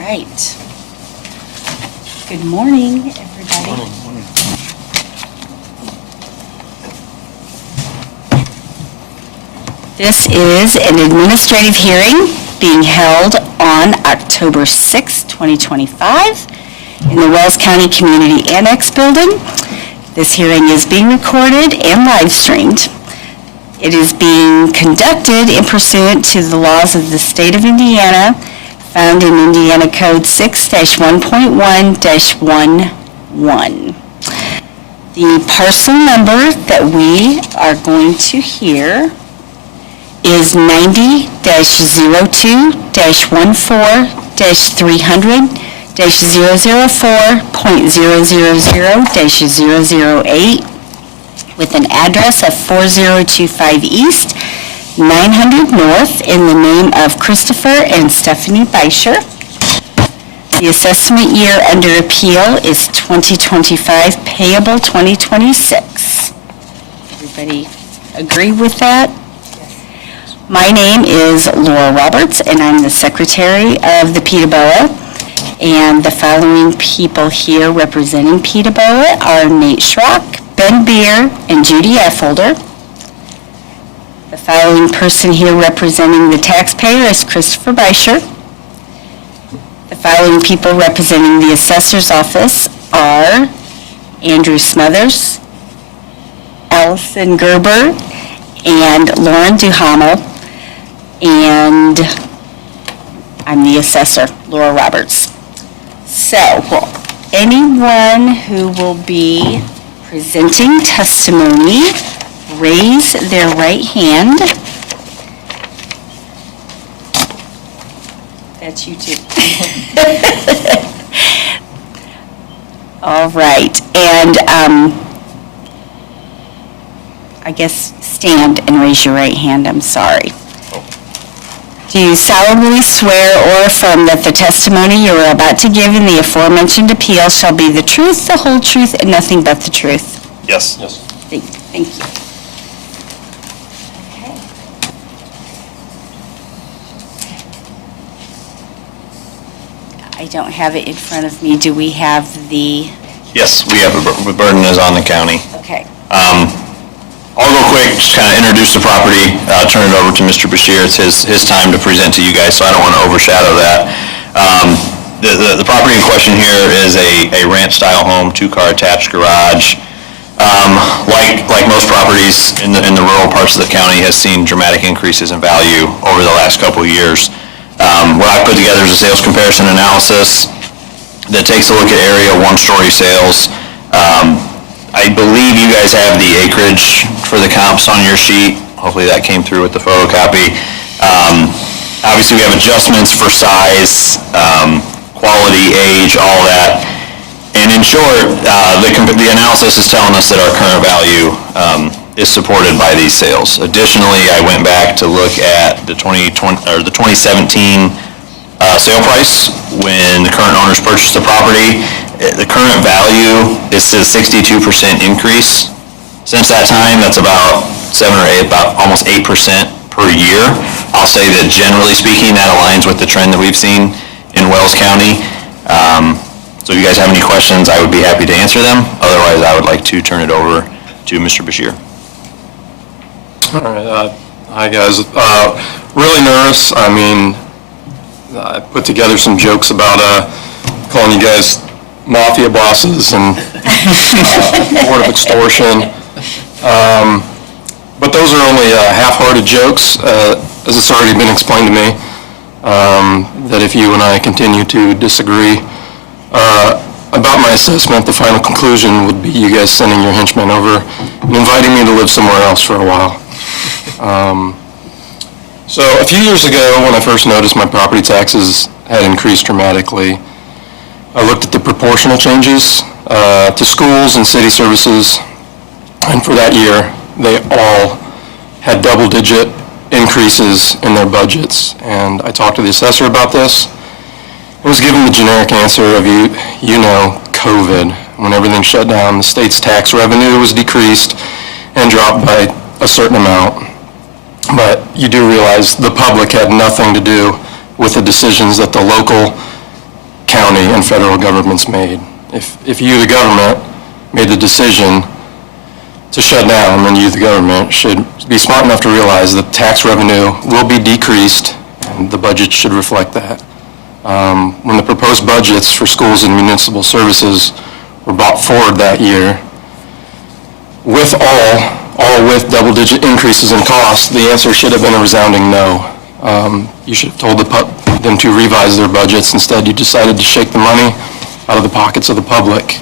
right. Good morning, everybody. Morning. This is an administrative hearing being held on October 6, 2025 in the Wells County Community Annex Building. This hearing is being recorded and live streamed. It is being conducted in pursuant to the laws of the state of Indiana, found in Indiana Code 6-1.1-11. The parcel number that we are going to hear is 90-002-104-004.000-008 with an address of 4025 East, 900 North in the name of Christopher and Stephanie Beischer. The assessment year under appeal is 2025, payable 2026. Everybody agree with that? My name is Laura Roberts, and I'm the secretary of the Peterborough. And the following people here representing Peterborough are Nate Schrock, Ben Beer, and Judy Affolder. The following person here representing the taxpayer is Christopher Beischer. The following people representing the assessor's office are Andrew Smothers, Allison Gerber, and Lauren Duhamel. And I'm the assessor, Laura Roberts. So, will anyone who will be presenting testimony raise their right hand? That's you too. All right, and I guess stand and raise your right hand, I'm sorry. Do you solemnly swear or affirm that the testimony you are about to give in the aforementioned appeal shall be the truth, the whole truth, and nothing but the truth? Yes. Thank you. Okay. I don't have it in front of me. Do we have the? Yes, we have, the burden is on the county. Okay. I'll go quick, just kind of introduce the property, turn it over to Mr. Bashir. It's his time to present to you guys, so I don't want to overshadow that. The property in question here is a ranch-style home, two-car attached garage. Like most properties in the rural parts of the county, has seen dramatic increases in value over the last couple of years. What I put together is a sales comparison analysis that takes a look at area one-story sales. I believe you guys have the acreage for the comps on your sheet. Hopefully that came through with the photocopy. Obviously we have adjustments for size, quality, age, all that. And in short, the analysis is telling us that our current value is supported by these sales. Additionally, I went back to look at the 2017 sale price when the current owners purchased the property. The current value is a 62% increase. Since that time, that's about almost 8% per year. I'll say that generally speaking, that aligns with the trend that we've seen in Wells County. So if you guys have any questions, I would be happy to answer them. Otherwise, I would like to turn it over to Mr. Bashir. All right. Hi, guys. Really nervous. I mean, I put together some jokes about calling you guys mafia bosses and board of extortion. But those are only half-hearted jokes, as it's already been explained to me, that if you and I continue to disagree about my assessment, the final conclusion would be you guys sending your henchmen over and inviting me to live somewhere else for a while. So a few years ago, when I first noticed my property taxes had increased dramatically, I looked at the proportional changes to schools and city services, and for that year, they all had double-digit increases in their budgets. And I talked to the assessor about this. I was given the generic answer of, COVID. When everything shut down, the state's tax revenue was decreased and dropped by a certain amount. But you do realize the public had nothing to do with the decisions that the local county and federal governments made. If you, the government, made the decision to shut down, then you, the government, should be smart enough to realize that tax revenue will be decreased, and the budget should reflect that. When the proposed budgets for schools and municipal services were brought forward that year, with all with double-digit increases in costs, the answer should have been a resounding no. You should have told them to revise their budgets. Instead, you decided to shake the money out of the pockets of the public.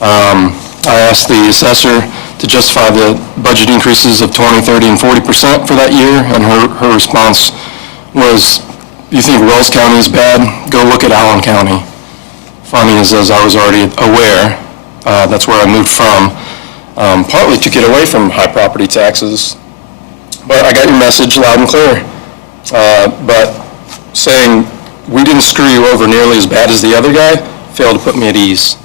I asked the assessor to justify the budget increases of 20, 30, and 40% for that year, and her response was, "You think Wells County is bad? Go look at Allen County." Funny is, as I was already aware, that's where I moved from, partly to get away from high property taxes. But I got your message loud and clear. But saying we didn't screw you over nearly as bad as the other guy failed to put me at ease.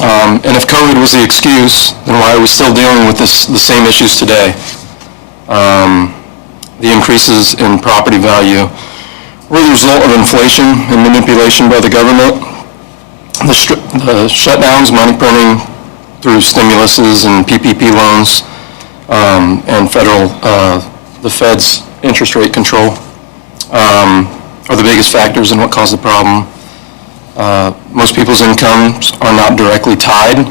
And if COVID was the excuse, then why are we still dealing with the same issues today? The increases in property value were the result of inflation and manipulation by the government. The shutdowns, money printing through stimuluses and PPP loans, and the Fed's interest rate control are the biggest factors in what caused the problem. Most people's incomes are not directly tied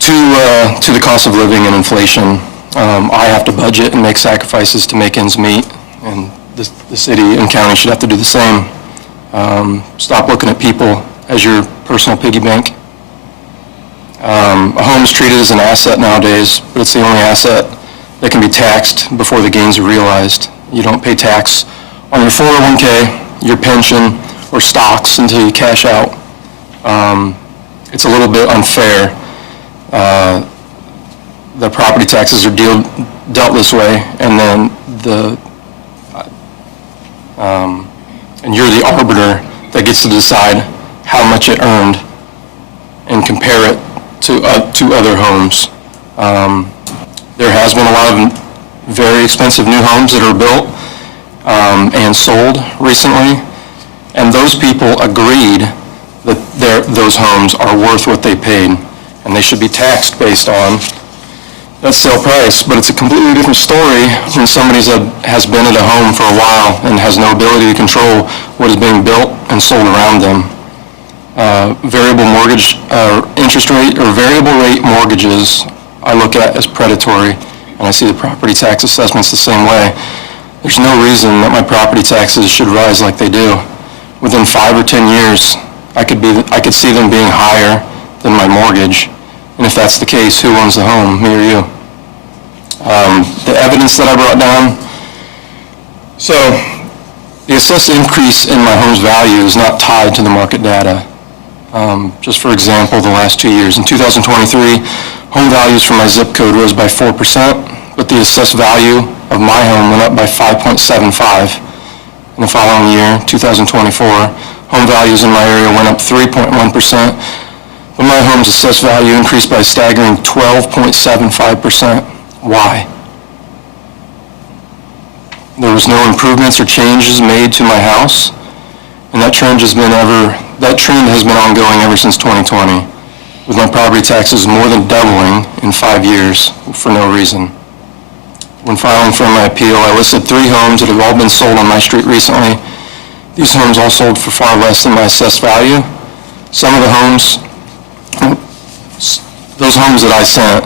to the cost of living and inflation. I have to budget and make sacrifices to make ends meet, and the city and county should have to do the same. Stop looking at people as your personal piggy bank. A home is treated as an asset nowadays, but it's the only asset that can be taxed before the gains are realized. You don't pay tax on your 401k, your pension, or stocks until you cash out. It's a little bit unfair. The property taxes are dealt this way, and then and you're the arbiter that gets to decide how much it earned and compare it to other homes. There has been a lot of very expensive new homes that are built and sold recently, and those people agreed that those homes are worth what they paid, and they should be taxed based on that sale price. But it's a completely different story when somebody has been at a home for a while and has no ability to control what is being built and sold around them. Variable mortgage interest rate or variable rate mortgages I look at as predatory, and I see the property tax assessments the same way. There's no reason that my property taxes should rise like they do. Within 5 or 10 years, I could see them being higher than my mortgage. And if that's the case, who owns the home, me or you? The evidence that I brought down. So the assessed increase in my home's value is not tied to the market data. Just for example, the last 2 years. In 2023, home values for my zip code rose by 4%, but the assessed value of my home went up by 5.75. In the following year, 2024, home values in my area went up 3.1%, but my home's assessed value increased by a staggering 12.75%. Why? There was no improvements or changes made to my house, and that trend has been ongoing ever since 2020, with my property taxes more than doubling in 5 years for no reason. When filing for my appeal, I listed 3 homes that have all been sold on my street recently. These homes all sold for far less than my assessed value. Some of the homes, those homes that I sent,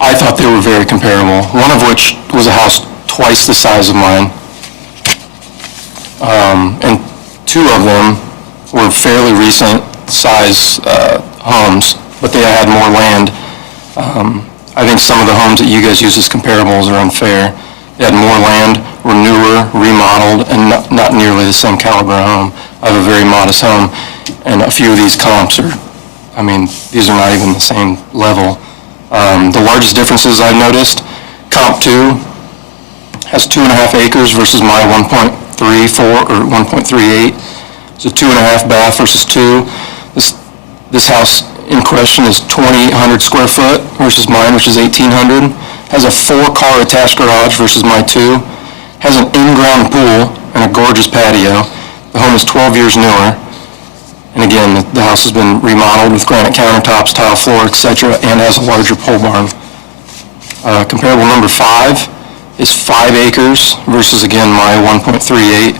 I thought they were very comparable, one of which was a house twice the size of mine. And 2 of them were fairly recent size homes, but they had more land. I think some of the homes that you guys use as comparables are unfair. They had more land, were newer, remodeled, and not nearly the same caliber home. I have a very modest home, and a few of these comps these are not even the same level. The largest differences I've noticed, comp 2 has 2.5 acres versus my 1.34 or 1.38. It's a 2.5 bath versus 2. This house in question is 2,800 square foot versus mine, which is 1,800. Has a 4-car attached garage versus my 2. Has an in-ground pool and a gorgeous patio. The home is 12 years newer. And again, the house has been remodeled with granite countertops, tile floor, et cetera, and has a larger pole barn. Comparable number 5 is 5 acres versus, again, my 1.38,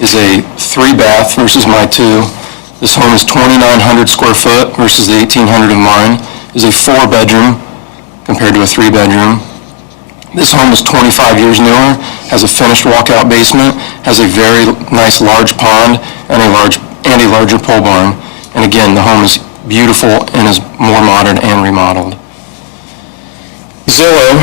is a 3-bath versus my 2. This home is 2,900 square foot versus the 1,800 of mine, is a 4-bedroom compared to a 3-bedroom. This home is 25 years newer, has a finished walkout basement, has a very nice large pond, and a larger pole barn. And again, the home is beautiful and is more modern and remodeled. Zillow,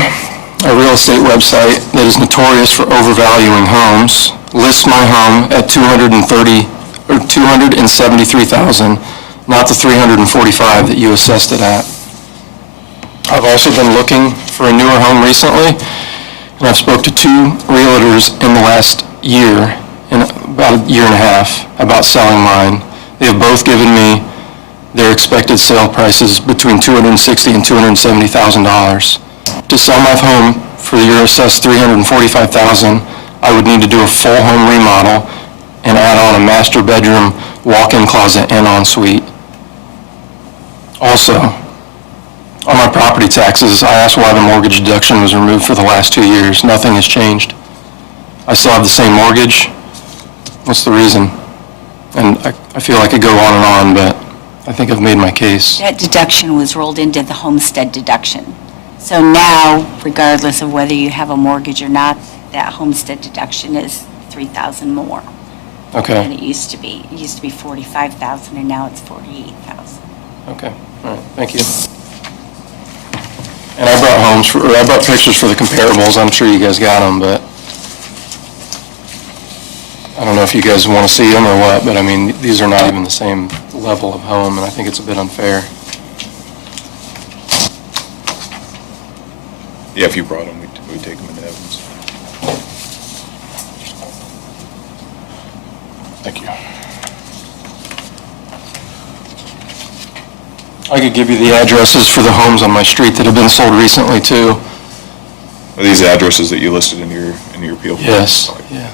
a real estate website that is notorious for overvaluing homes, lists my home at $273,000, not the $345,000 that you assessed it at. I've also been looking for a newer home recently, and I've spoke to 2 realtors in the last year, in about a year and a half, about selling mine. They have both given me their expected sale prices between $260,000 and $270,000. To sell my home for the year assessed $345,000, I would need to do a full home remodel and add on a master bedroom, walk-in closet, and ensuite. Also, on my property taxes, I asked why the mortgage deduction was removed for the last 2 years. Nothing has changed. I still have the same mortgage. What's the reason? And I feel I could go on and on, but I think I've made my case. That deduction was rolled into the homestead deduction. So now, regardless of whether you have a mortgage or not, that homestead deduction is $3,000 more than Okay, it used to be. It used to be $45,000 and now it's $48,000. okay, all right, thank you. And I brought pictures for the comparables. I'm sure you guys got them, but I don't know if you guys want to see them or what, but I mean, these are not even the same level of home, and I think it's a bit unfair. Yeah, if you brought them, we'd take them into evidence. Thank you. I could give you the addresses for the homes on my street that have been sold recently, too. Are these addresses that you listed in your appeal? Yes, yeah.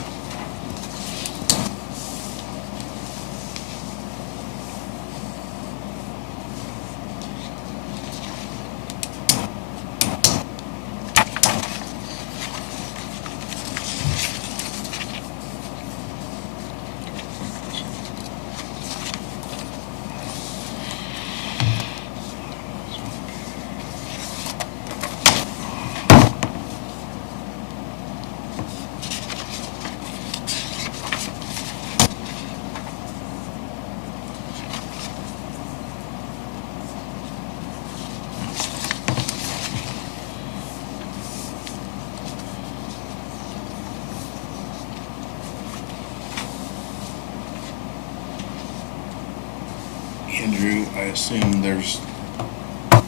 Andrew, I assume there's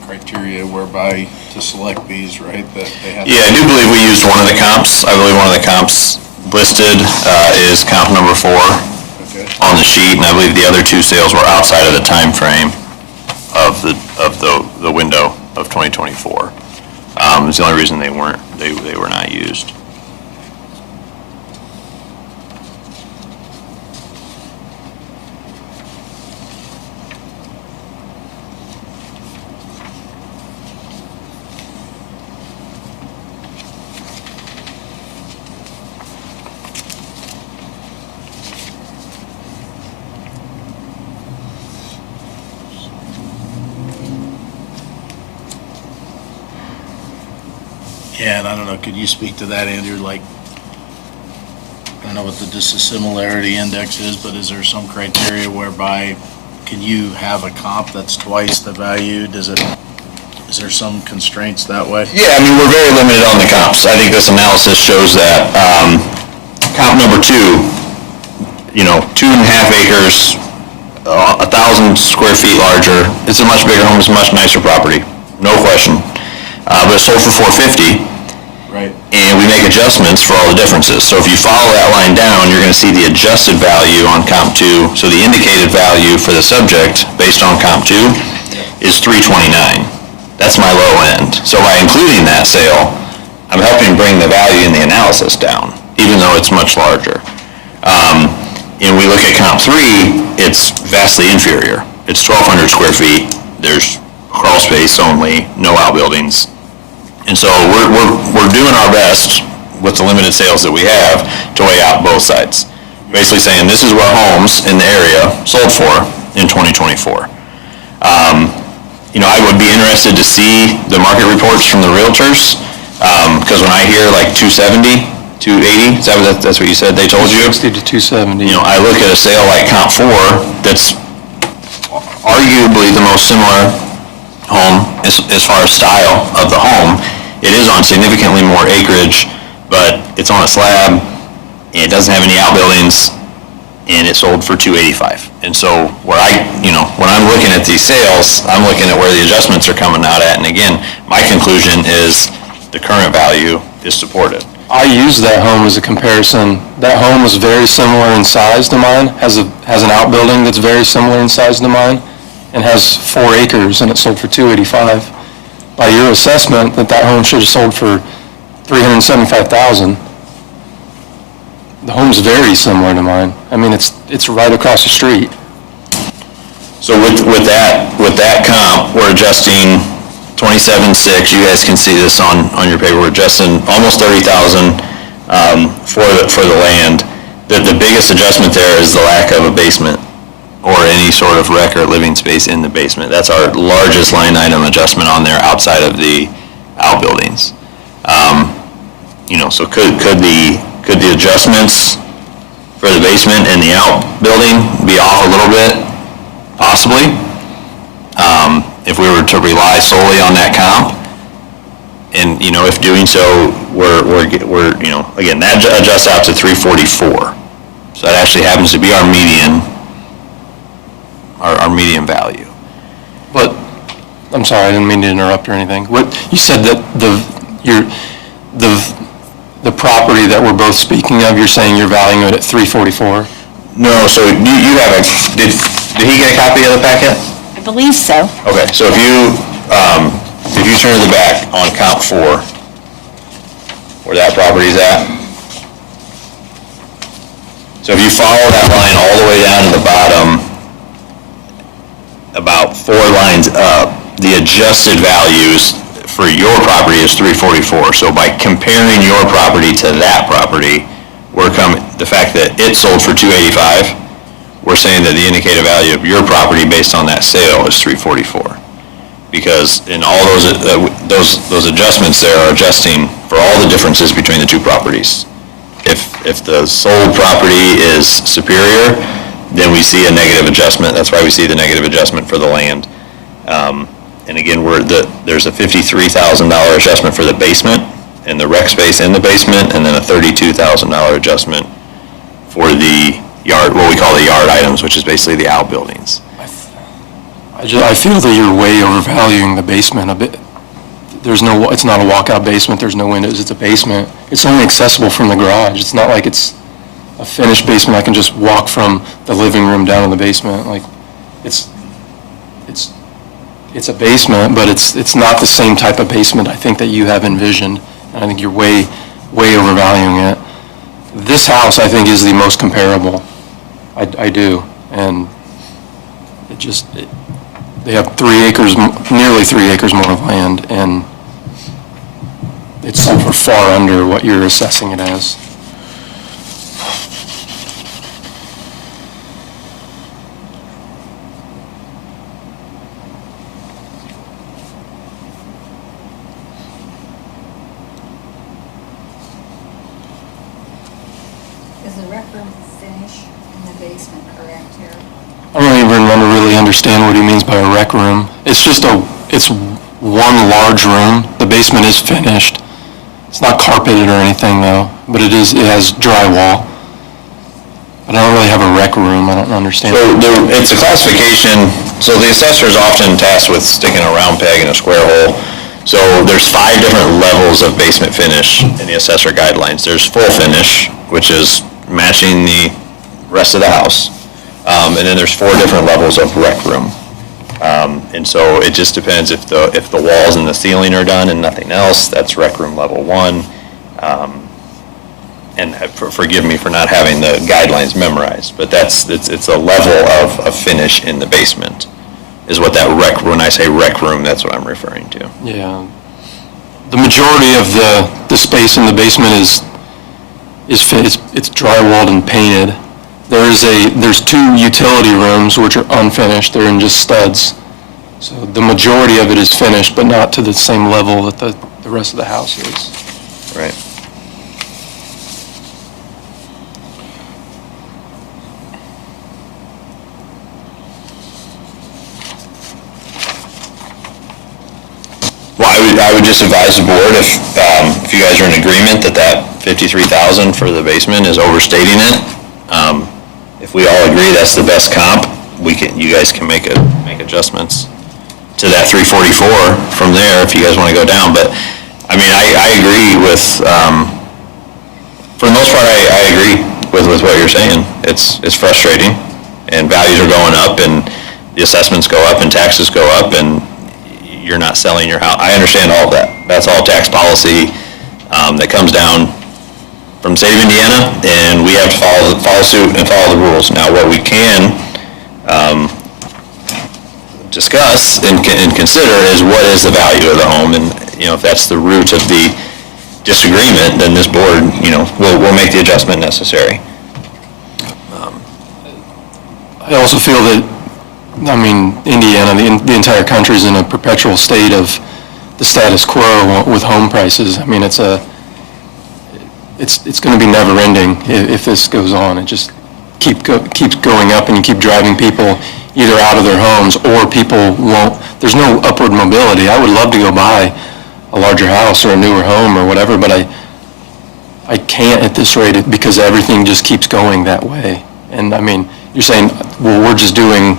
criteria whereby to select these, right? That they have. Yeah, I do believe we used one of the comps. I believe one of the comps listed is comp number 4 Okay. on the sheet, and I believe the other 2 sales were outside of the time frame of the window of 2024. It's the only reason they were not used. Yeah, and I don't know, could you speak to that, Andrew? Like, I don't know what the dissimilarity index is, but is there some criteria whereby can you have a comp that's twice the value? Is there some constraints that way? Yeah, I mean, we're very limited on the comps. I think this analysis shows that comp number 2, 2.5 acres, 1,000 square feet larger. It's a much bigger home, it's a much nicer property, no question. But it sold for $450. Right. And we make adjustments for all the differences. So if you follow that line down, you're going to see the adjusted value on comp 2. So the indicated value for the subject based on comp 2 is $329. That's my low end. So by including that sale, I'm helping bring the value in the analysis down, even though it's much larger. And we look at comp 3, it's vastly inferior. It's 1,200 square feet, there's crawl space only, no outbuildings. And so we're doing our best with the limited sales that we have to weigh out both sides. Basically saying this is what homes in the area sold for in 2024. I would be interested to see the market reports from the realtors, because when I hear like 270, 280, that's what you said they told you? 60 to 270. I look at a sale like comp 4 that's arguably the most similar home as far as style of the home. It is on significantly more acreage, but it's on a slab, and it doesn't have any outbuildings, and it sold for $285. And so when I'm looking at these sales, I'm looking at where the adjustments are coming out at, and again, my conclusion is the current value is supported. I use that home as a comparison. That home was very similar in size to mine, has an outbuilding that's very similar in size to mine, and has 4 acres, and it sold for $285. By your assessment, that home should have sold for $375,000. The home's very similar to mine. I mean, it's right across the street. So with that comp, we're adjusting 27.6. You guys can see this on your paper. We're adjusting almost 30,000 for the land. The biggest adjustment there is the lack of a basement or any sort of rec or living space in the basement. That's our largest line item adjustment on there outside of the outbuildings. So could the adjustments for the basement and the outbuilding be off a little bit? Possibly. If we were to rely solely on that comp, and if doing so, we're again, that adjusts out to 344. So that actually happens to be our median, our median value. But, I'm sorry, I didn't mean to interrupt or anything. What, you said that the property that we're both speaking of, you're saying you're valuing it at 344? No, so you have did he get a copy of the packet? I believe so. Okay, so if you turn to the back on comp 4, where that property's at, so if you follow that line all the way down to the bottom, about 4 lines up, the adjusted values for your property is 344. So by comparing your property to that property, the fact that it sold for 285, we're saying that the indicated value of your property based on that sale is 344. Because in all those adjustments there are adjusting for all the differences between the two properties. If the sold property is superior, then we see a negative adjustment. That's why we see the negative adjustment for the land. And again, there's a $53,000 adjustment for the basement and the rec space in the basement, and then a $32,000 adjustment for the yard, what we call the yard items, which is basically the outbuildings. I feel that you're way overvaluing the basement a bit. It's not a walkout basement, there's no windows, it's a basement. It's only accessible from the garage. It's not like it's a finished basement. I can just walk from the living room down to the basement. Like, it's a basement, but it's not the same type of basement I think that you have envisioned. And I think you're way overvaluing it. This house, I think, is the most comparable. I do. And they have 3 acres, nearly 3 acres more of land, and it's sold for far under what you're assessing it as. Is the rec room finish in the basement correct here? I don't even really understand what he means by a rec room. It's one large room. The basement is finished. It's not carpeted or anything though, but it has drywall. But I don't really have a rec room. I don't understand. So it's a classification, so the assessor is often tasked with sticking a round peg in a square hole. So there's 5 different levels of basement finish in the assessor guidelines. There's full finish, which is matching the rest of the house. And then there's 4 different levels of rec room. And so it just depends if the walls and the ceiling are done and nothing else, that's rec room level 1. and forgive me for not having the guidelines memorized, but it's a level of finish in the basement, is what that when I say rec room, that's what I'm referring to. Yeah. The majority of the space in the basement is it's drywalled and painted. There's 2 utility rooms which are unfinished. They're in just studs. So the majority of it is finished, but not to the same level that the rest of the house is. Right. Well, I would just advise the board, if you guys are in agreement that 53,000 for the basement is overstating it. If we all agree that's the best comp, you guys can make adjustments to that 344 from there if you guys want to go down. But, I mean, I agree with, for the most part, I agree with what you're saying. It's frustrating, and values are going up, and the assessments go up, and taxes go up, and you're not selling your house. I understand all of that. That's all tax policy that comes down from the state of Indiana, and we have to follow suit and follow the rules. Now, what we can discuss and consider is what is the value of the home, and if that's the root of the disagreement, then this board will make the adjustment necessary. I also feel that, Indiana, the entire country is in a perpetual state of the status quo with home prices. It's going to be never ending if this goes on. It just keeps going up, and you keep driving people either out of their homes, or people there's no upward mobility. I would love to go buy a larger house or a newer home or whatever, but I can't at this rate because everything just keeps going that way. And you're saying, well, we're just doing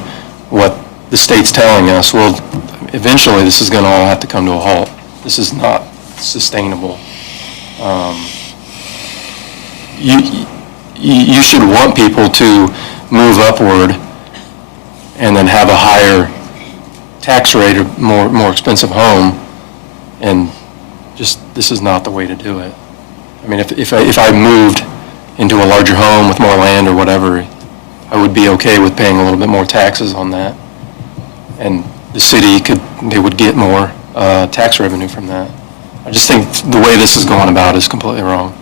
what the state's telling us. Well, eventually this is going to all have to come to a halt. This is not sustainable. You should want people to move upward and then have a higher tax rate or more expensive home, and this is not the way to do it. If I moved into a larger home with more land or whatever, I would be okay with paying a little bit more taxes on that, and the city they would get more tax revenue from that. I just think the way this is going about is completely wrong.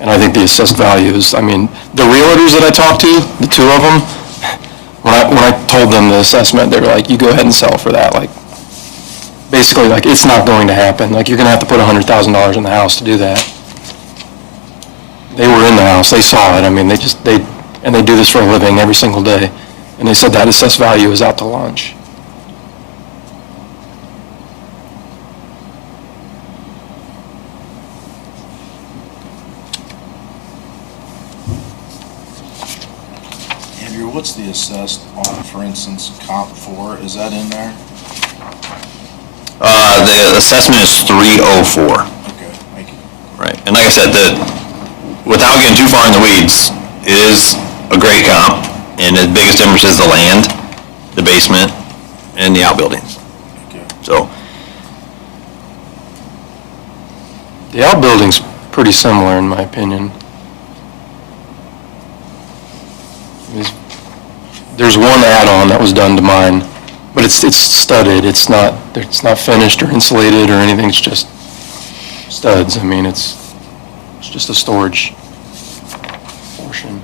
And I think the assessed values, the realtors that I talked to, the 2 of them, when I told them the assessment, they were like, you go ahead and sell for that. Basically, it's not going to happen. You're going to have to put $100,000 in the house to do that. They were in the house, they saw it. They do this for a living every single day. And they said that assessed value is out to lunch. Andrew, what's the assessed on, for instance, comp 4? Is that in there? The assessment is 304. Okay, thank you. Right, and like I said, without getting too far in the weeds, it is a great comp, and the biggest difference is the land, the basement, and the outbuildings. Okay. So, The outbuilding's pretty similar in my opinion. There's one add-on that was done to mine, but it's studded. It's not finished or insulated or anything. It's just studs. It's just a storage portion.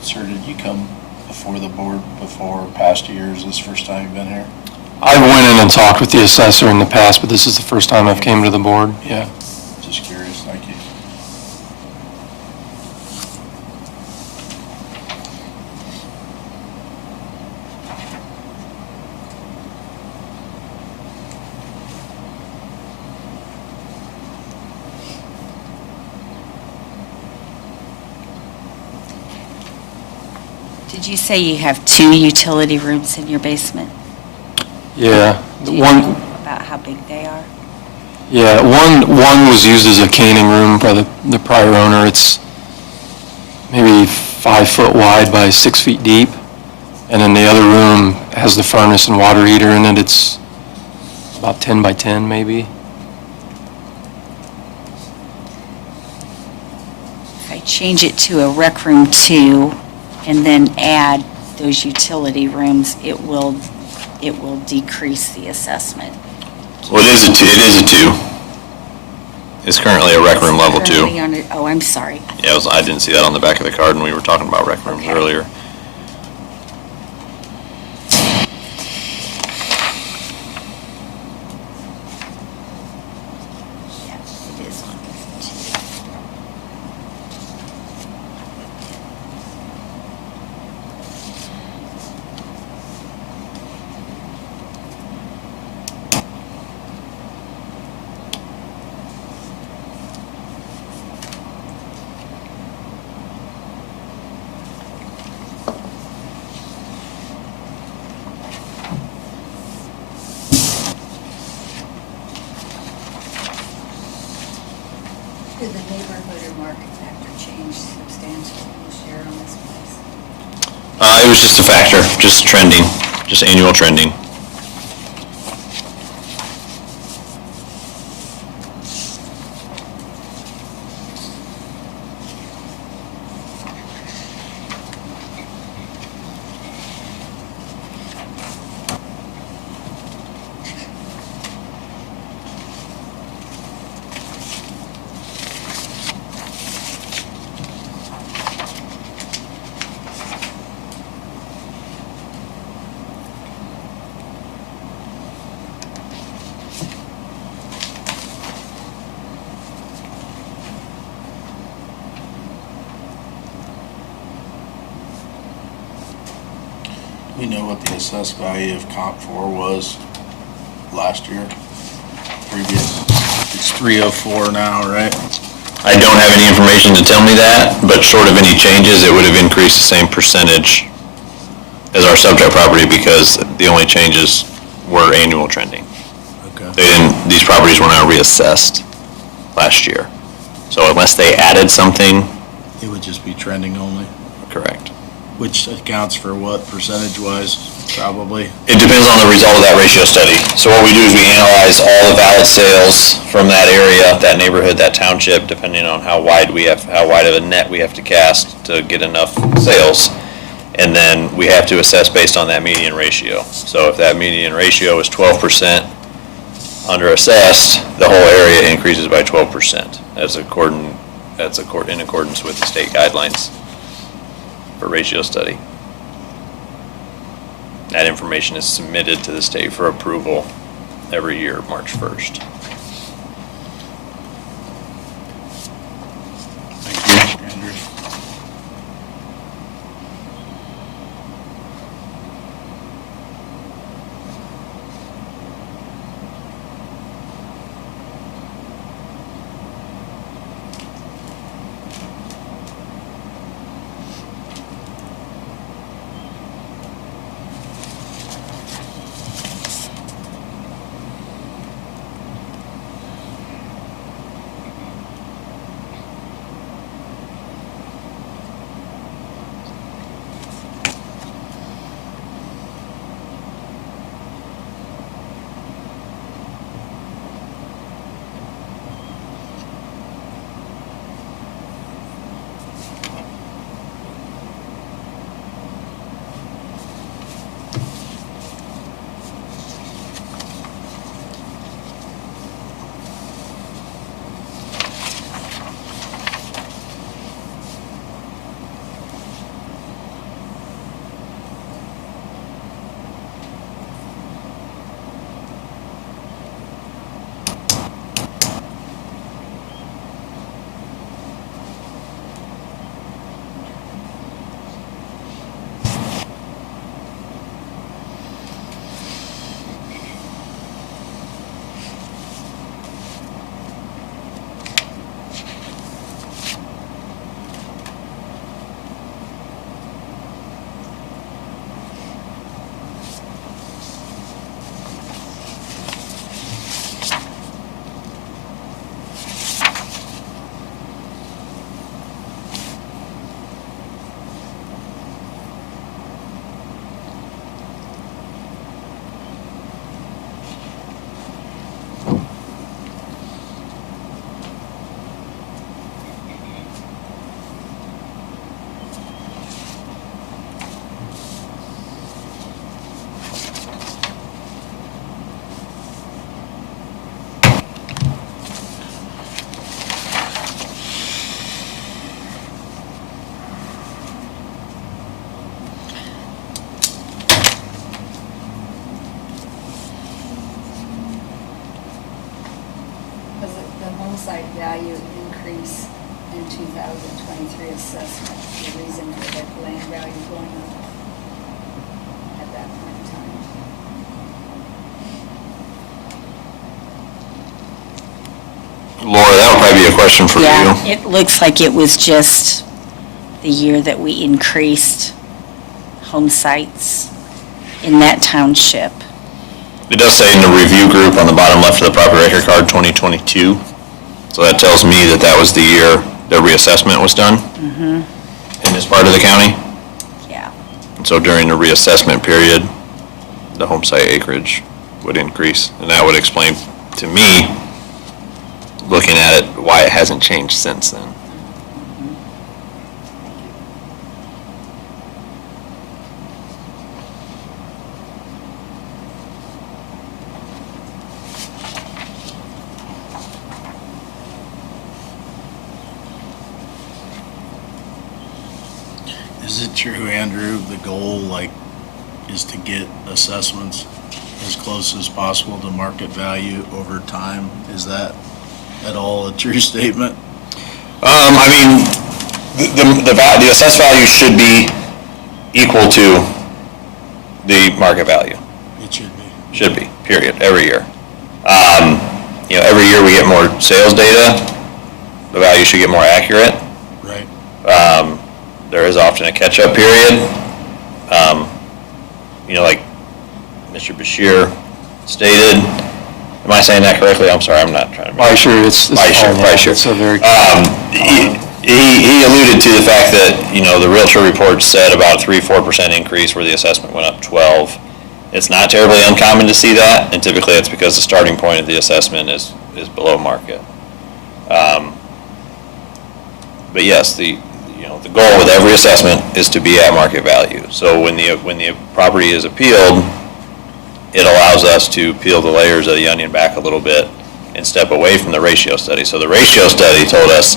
Sir, did you come before the board before past years, this first time you've been here? I went in and talked with the assessor in the past, but this is the first time I've came to the board, yeah. Just curious, thank you. Did you say you have 2 utility rooms in your basement? Yeah, Do you know about how big they are? Yeah, one was used as a canning room by the prior owner. It's maybe 5 foot wide by 6 feet deep. And then the other room has the furnace and water heater in it. It's about 10 by 10 maybe. If I change it to a rec room 2 and then add those utility rooms, it will decrease the assessment. Well, it is a 2. It's currently a rec room level 2. Currently on it- Oh, I'm sorry. Yeah, I didn't see that on the back of the card when we were talking about rec rooms Okay. earlier. Yeah, it is on this 2. Did the neighborhood or market factor change substantially this year on this place? It was just a factor, just trending, just annual trending. We know what the assessed value of comp 4 was last year, previous. It's 304 now, right? I don't have any information to tell me that, but short of any changes, it would have increased the same percentage as our subject property because the only changes were annual trending. Okay. These properties were not reassessed last year. So unless they added something, It would just be trending only, correct. which accounts for what percentage-wise, probably? It depends on the result of that ratio study. So what we do is we analyze all the valid sales from that area, that neighborhood, that township, depending on how wide of a net we have to cast to get enough sales. And then we have to assess based on that median ratio. So if that median ratio is 12% under assessed, the whole area increases by 12%. That's in accordance with the state guidelines for ratio study. That information is submitted to the state for approval every year, March 1st. Thank you, Andrew. site value increase in 2023 assessment, the reason for the land value going up at that point in time. Laura, that would probably be a question for Yeah, you. it looks like it was just the year that we increased home sites in that township. It does say in the review group on the bottom left of the property record card, 2022. So that tells me that that was the year the reassessment was done in this part of the county. Yeah. And so during the reassessment period, the home site acreage would increase. And that would explain to me, looking at it, why it hasn't changed since then. Is it true, Andrew, the goal, like, is to get assessments as close as possible to market value over time? Is that at all a true statement? I mean, the assessed value should be equal to the market value. It should be. Should be, period, every year. Every year we get more sales data, the value should get more accurate. Right. There is often a catch-up period. Like Mr. Bashir stated, am I saying that correctly? I'm sorry, I'm not trying to. Bashir, it's Bashir. It's a very, He alluded to the fact that, the Realtor report said about a 3-4% increase where the assessment went up 12. It's not terribly uncommon to see that, and typically it's because the starting point of the assessment is below market. But yes, the goal with every assessment is to be at market value. So when the property is appealed, it allows us to peel the layers of the onion back a little bit and step away from the ratio study. So the ratio study told us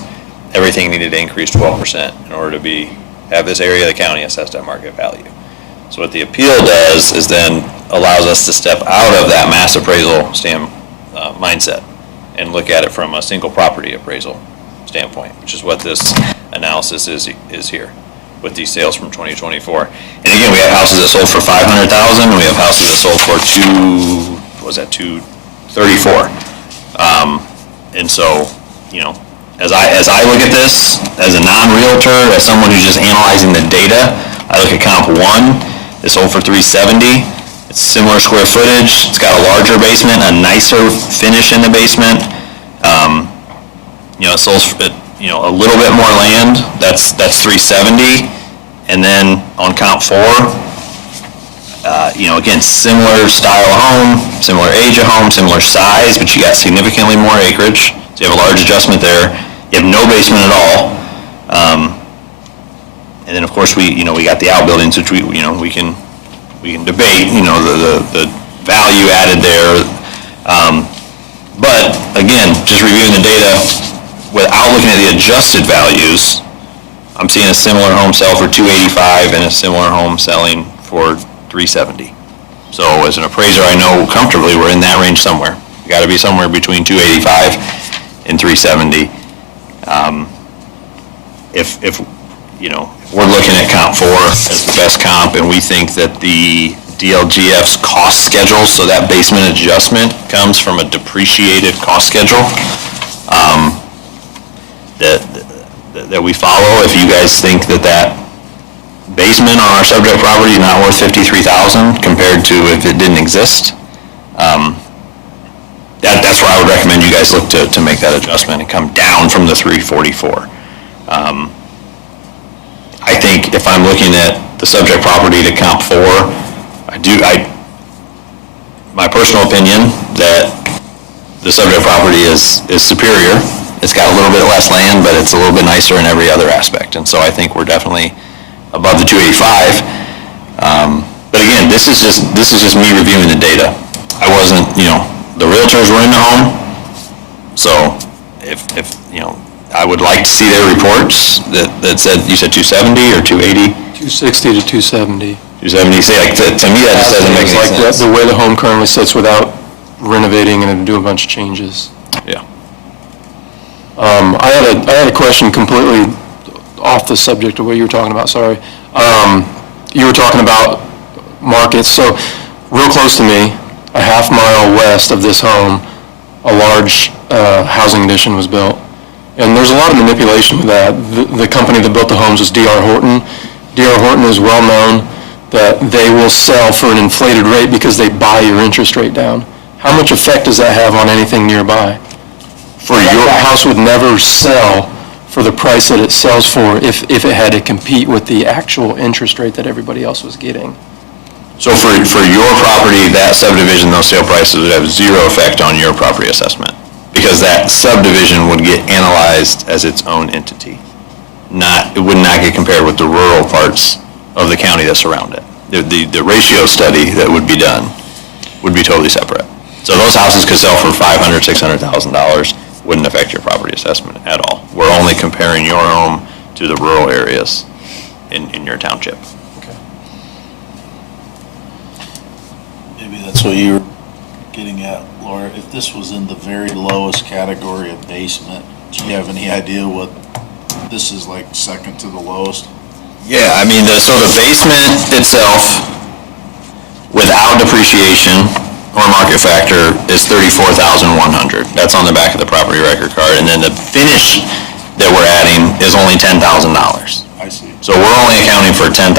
everything needed to increase 12% in order to have this area of the county assessed at market value. So what the appeal does is then allows us to step out of that mass appraisal mindset and look at it from a single property appraisal standpoint, which is what this analysis is here with these sales from 2024. And again, we have houses that sold for $500,000, and we have houses that sold for $234. And so, as I look at this as a non-realtor, as someone who's just analyzing the data, I look at comp 1. It sold for $370. It's similar square footage. It's got a larger basement, a nicer finish in the basement. It sold for, a little bit more land. That's $370. And then on comp 4, again, similar style of home, similar age of home, similar size, but you got significantly more acreage. So you have a large adjustment there. You have no basement at all. And then of course we got the outbuildings, which we can debate, the value added there. But again, just reviewing the data, without looking at the adjusted values, I'm seeing a similar home sell for $285 and a similar home selling for $370. So as an appraiser, I know comfortably we're in that range somewhere. We got to be somewhere between $285 and $370. If we're looking at comp 4 as the best comp, and we think that the DLGF's cost schedule, so that basement adjustment comes from a depreciated cost schedule, that we follow. If you guys think that basement on our subject property is not worth $53,000 compared to if it didn't exist, that's where I would recommend you guys look to make that adjustment and come down from the $344. I think if I'm looking at the subject property to comp 4, my personal opinion that the subject property is superior. It's got a little bit less land, but it's a little bit nicer in every other aspect. And so I think we're definitely above the 285. But again, this is just me reviewing the data. I wasn't, the realtors were in the home. So if I would like to see their reports that said, you said 270 or 280? 260 to 270. 270, see, to me, that just doesn't make any sense. The way the home currently sits without renovating and do a bunch of changes. Yeah. I had a question completely off the subject of what you were talking about, sorry. You were talking about markets, so real close to me, a half mile west of this home, a large housing addition was built. And there's a lot of manipulation with that. The company that built the homes was D.R. Horton. D.R. Horton is well known that they will sell for an inflated rate because they buy your interest rate down. How much effect does that have on anything nearby? Your house would never sell for the price that it sells for if it had to compete with the actual interest rate that everybody else was getting. So for your property, that subdivision, those sale prices would have zero effect on your property assessment, because that subdivision would get analyzed as its own entity. It would not get compared with the rural parts of the county that surround it. The ratio study that would be done would be totally separate. So those houses could sell for $500,000, $600,000, wouldn't affect your property assessment at all. We're only comparing your home to the rural areas in your township. Maybe that's what you were getting at, Laura. If this was in the very lowest category of basement, do you have any idea what this is, like second to the lowest? Yeah, I mean, so the basement itself, without depreciation or market factor, is $34,100. That's on the back of the property record card. And then the finish that we're adding is only $10,000. I see. So we're only accounting for $10,000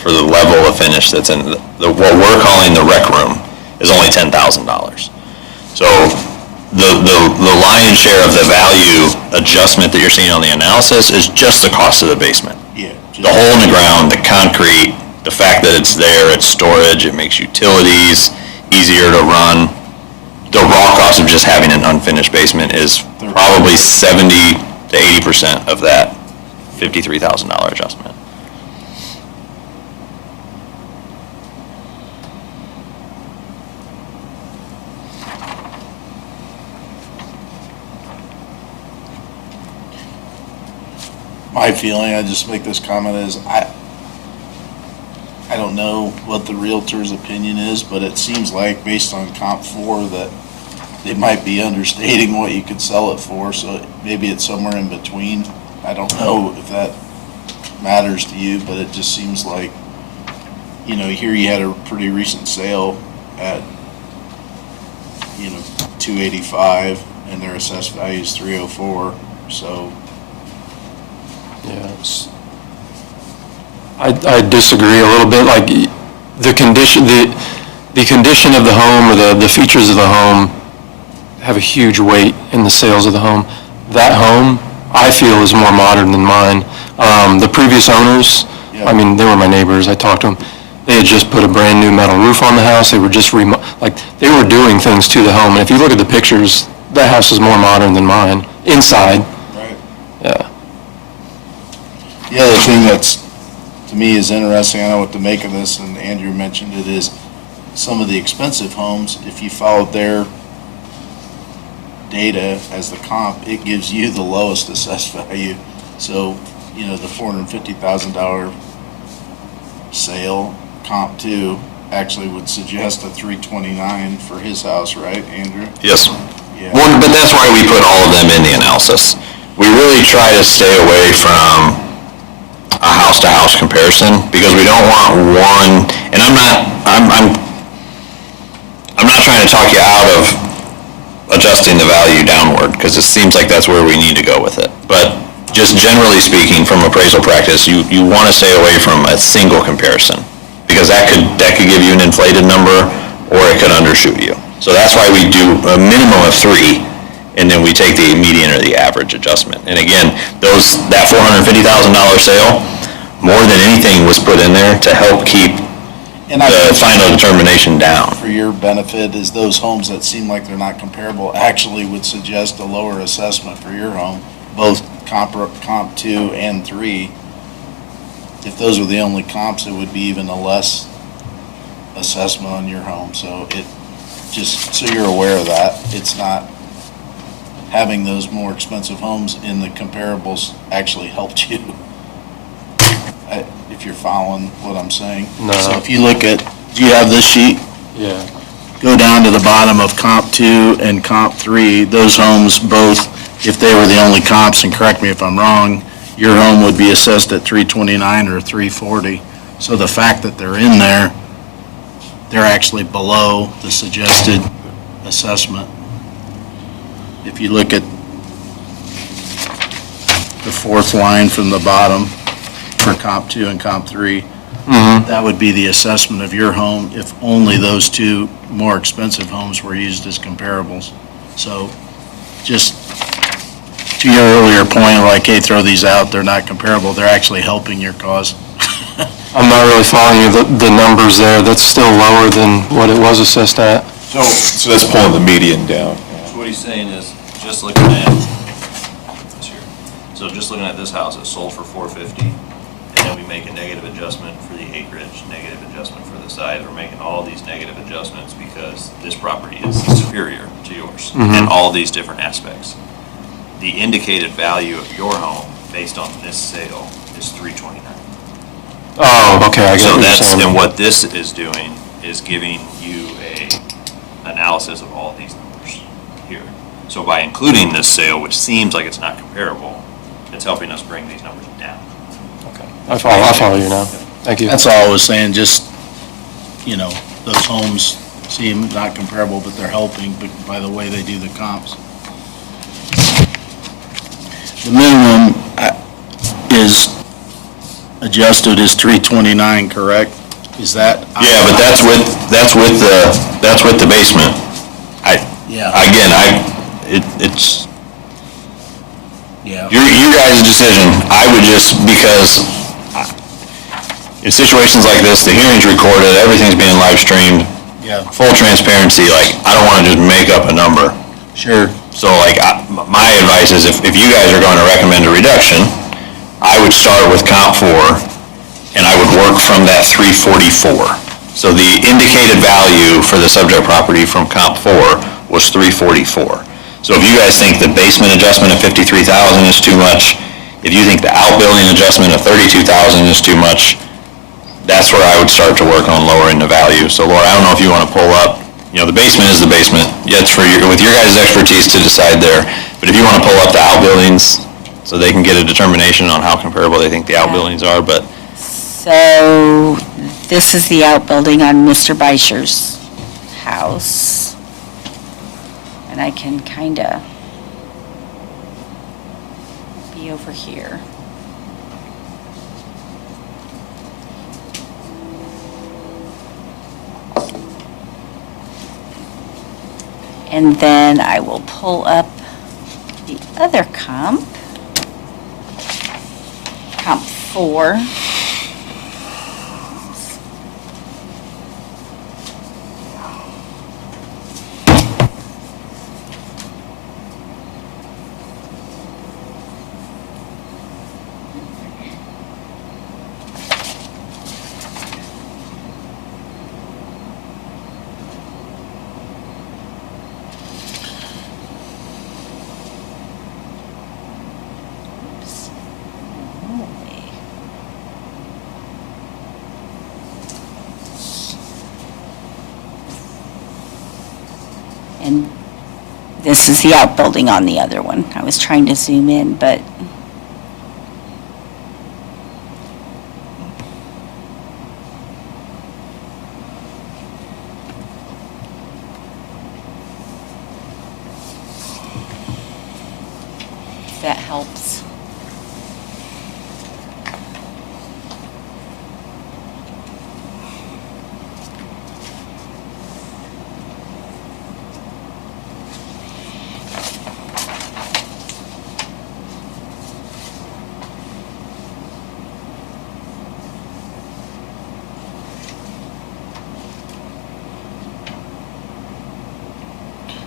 for the level of finish that's in what we're calling the rec room is only $10,000. So the lion's share of the value adjustment that you're seeing on the analysis is just the cost of the basement. Yeah. The hole in the ground, the concrete, the fact that it's there, it's storage, it makes utilities easier to run. The raw cost of just having an unfinished basement is probably 70 to 80% of that $53,000 adjustment. My feeling, I just make this comment, is I don't know what the realtor's opinion is, but it seems like based on comp 4 that they might be understating what you could sell it for, so maybe it's somewhere in between. I don't know if that matters to you, but it just seems like, here you had a pretty recent sale at, 285 and their assessed value is 304, so. Yes. I disagree a little bit, like the condition of the home or the features of the home have a huge weight in the sales of the home. That home, I feel, is more modern than mine. The previous owners, Yeah. I mean, they were my neighbors, I talked to them. They had just put a brand-new metal roof on the house, they were just they were doing things to the home, and if you look at the pictures, that house is more modern than mine, inside, Right. yeah. The other thing that's, to me, is interesting, I don't know what to make of this, and Andrew mentioned it, is some of the expensive homes, if you followed their data as the comp, it gives you the lowest assessed value. So, the $450,000 sale, comp 2, actually would suggest a 329 for his house, right, Andrew? Yes. Yeah. Well, but that's why we put all of them in the analysis. We really try to stay away from a house-to-house comparison, because we don't want one, and I'm not trying to talk you out of adjusting the value downward, because it seems like that's where we need to go with it. But just generally speaking, from appraisal practice, you want to stay away from a single comparison, because that could give you an inflated number, or it could undershoot you. So that's why we do a minimum of 3, and then we take the median or the average adjustment. And again, that $450,000 sale, more than anything, was put in there to help keep the final determination down. For your benefit, is those homes that seem like they're not comparable actually would suggest a lower assessment for your home, both comp 2 and 3. If those were the only comps, it would be even a less assessment on your home. So just so you're aware of that, it's not having those more expensive homes in the comparables actually helped you. If you're following what I'm saying. No. So if you look at, do you have this sheet? Yeah. Go down to the bottom of comp 2 and comp 3, those homes both if they were the only comps, and correct me if I'm wrong, your home would be assessed at 329 or 340. So the fact that they're in there, they're actually below the suggested assessment. If you look at the fourth line from the bottom for comp 2 and comp 3, that would be the assessment of your home if only those two more expensive homes were used as comparables. So just to your earlier point, like, hey, throw these out, they're not comparable, they're actually helping your cause. I'm not really following you, the numbers there, that's still lower than what it was assessed at. So that's pulling the median down. So what he's saying is, just looking at this here, so just looking at this house, it sold for 450, and then we make a negative adjustment for the acreage, negative adjustment for the size. We're making all these negative adjustments because this property is superior to yours in all these different aspects. The indicated value of your home, based on this sale, is 329. Oh, okay, I get So what you're that's, saying. and what this is doing is giving you a analysis of all these numbers here. So by including this sale, which seems like it's not comparable, it's helping us bring these numbers down. Okay. I follow you now. Thank you. That's all I was saying, just, you know, those homes seem not comparable, but they're helping by the way they do the comps. The minimum is adjusted is 329, correct? Is that? Yeah, but that's with the basement. Yeah. It's Yeah. your guys' decision. I would just, because in situations like this, the hearing's recorded, everything's being live streamed, Yeah, full transparency, like, I don't want to just make up a number. sure. So like, my advice is if you guys are going to recommend a reduction, I would start with comp 4, and I would work from that 344. So the indicated value for the subject property from comp 4 was 344. So if you guys think the basement adjustment of 53,000 is too much, if you think the outbuilding adjustment of 32,000 is too much, that's where I would start to work on lowering the value. So Laura, I don't know if you want to pull up, the basement is the basement. Yeah, it's with your guys' expertise to decide there. But if you want to pull up the outbuildings, so they can get a determination on how comparable they think the outbuildings are, but So this is the outbuilding on Mr. Beischer's house. And I can kind of be over here. And then I will pull up the other comp. Comp 4. Oops. Holy. And this is the outbuilding on the other one. I was trying to zoom in, but if that helps.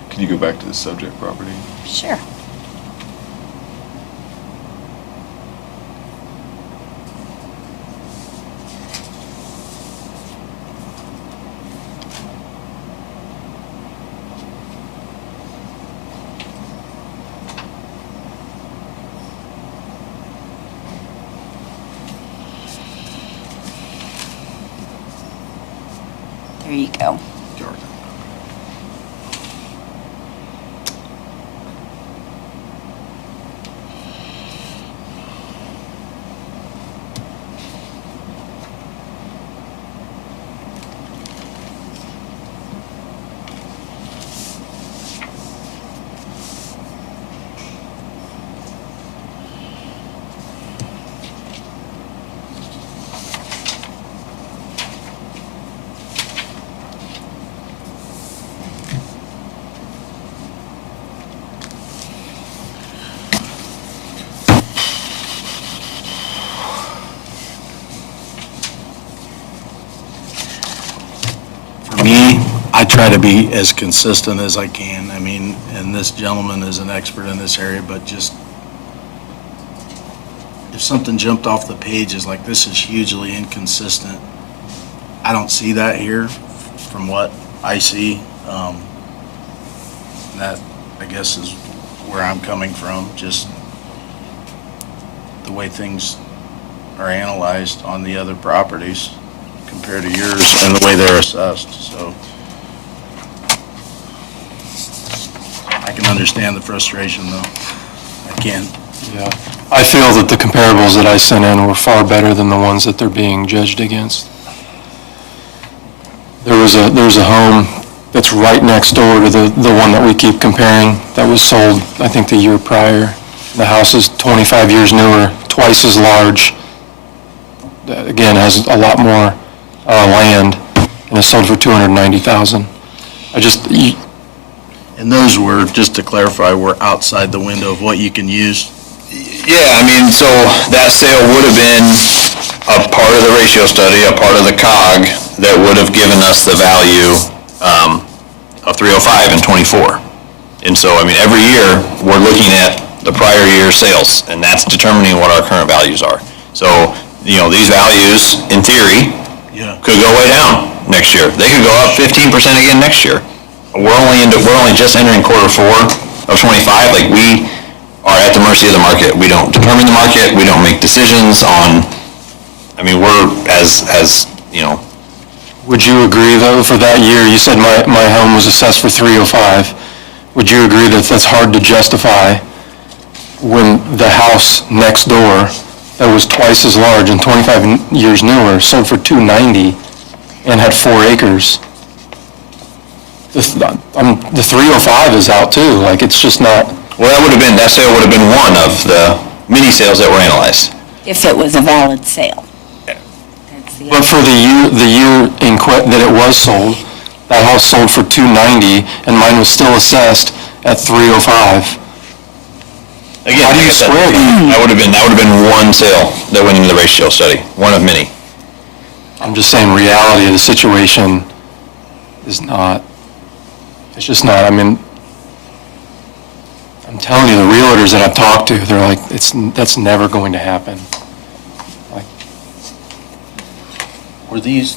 Can you go back to the subject property? Sure. There you go. I try to be as consistent as I can. I mean, and this gentleman is an expert in this area, but just, if something jumped off the page is like, this is hugely inconsistent, I don't see that here from what I see. That, I guess, is where I'm coming from, just the way things are analyzed on the other properties compared to yours and the way they're assessed, so. I can understand the frustration, though. I can. Yeah. I feel that the comparables that I sent in were far better than the ones that they're being judged against. There was a home that's right next door to the one that we keep comparing, that was sold, I think, the year prior. The house is 25 years newer, twice as large. Again, has a lot more land, and it's sold for $290,000. And those were, just to clarify, were outside the window of what you can use? Yeah, I mean, so that sale would have been a part of the ratio study, a part of the COG, that would have given us the value of 305 and 24. And so, I mean, every year, we're looking at the prior year's sales, and that's determining what our current values are. So, you know, these values, in theory, Yeah. could go way down next year. They could go up 15% again next year. We're only just entering quarter 4 of 25. Like, we are at the mercy of the market. We don't determine the market. We don't make decisions on, I mean, we're as you know. Would you agree, though, for that year, you said my home was assessed for 305. Would you agree that that's hard to justify when the house next door that was twice as large and 25 years newer sold for 290 and had 4 acres? The 305 is out too, like, it's just not. Well, that sale would have been one of the mini sales that were analyzed. If it was a valid sale. Yeah. That's the But for the year that it was sold, that house sold for 290 and mine was still assessed at 305. Again, How do you like I said, square that? that would have been one sale that went into the ratio study, one of many. I'm just saying, reality of the situation is not, it's just not, I mean, I'm telling you, the realtors that I've talked to, they're like, that's never going to happen. Like, Were these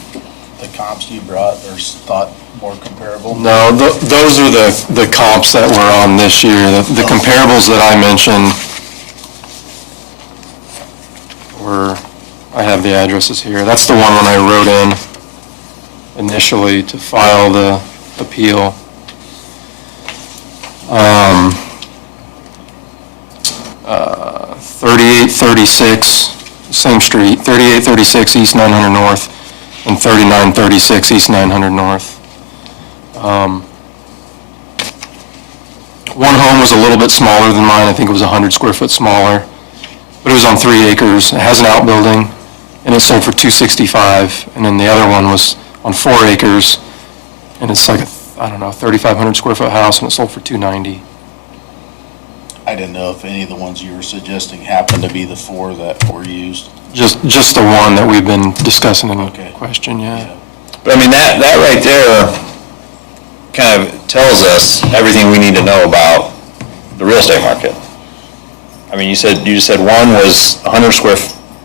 the comps you brought or thought more comparable? no, those are the comps that were on this year. The comparables that I mentioned were, I have the addresses here. That's the one when I wrote in initially to file the appeal. 3836, same street, 3836 East 900 North, and 3936 East 900 North. One home was a little bit smaller than mine, I think it was 100 square foot smaller, but it was on 3 acres, it has an outbuilding, and it sold for $265, and then the other one was on 4 acres, and it's like, I don't know, 3,500 square foot house, and it sold for $290. I didn't know if any of the ones you were suggesting happened to be the 4 that were used. Just the one that we've been discussing in Okay. question, yeah. But I mean, that right there kind of tells us everything we need to know about the real estate market. I mean, you just said one was 100 square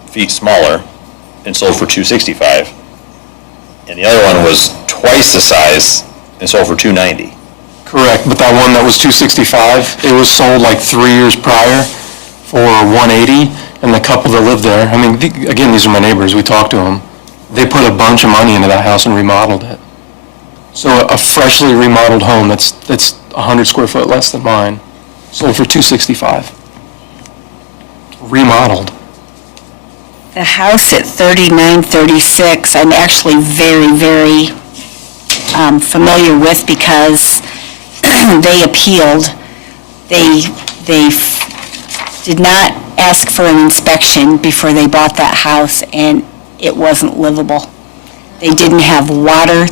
feet smaller and sold for $265, and the other one was twice the size and sold for $290. Correct, but that one that was $265, it was sold like 3 years prior for $180, and the couple that lived there, I mean, again, these are my neighbors, we talked to them, they put a bunch of money into that house and remodeled it. So a freshly remodeled home that's 100 square foot less than mine, sold for $265. Remodeled. The house at 3936, I'm actually very, very familiar with because they appealed. They did not ask for an inspection before they bought that house, and it wasn't livable. They didn't have water,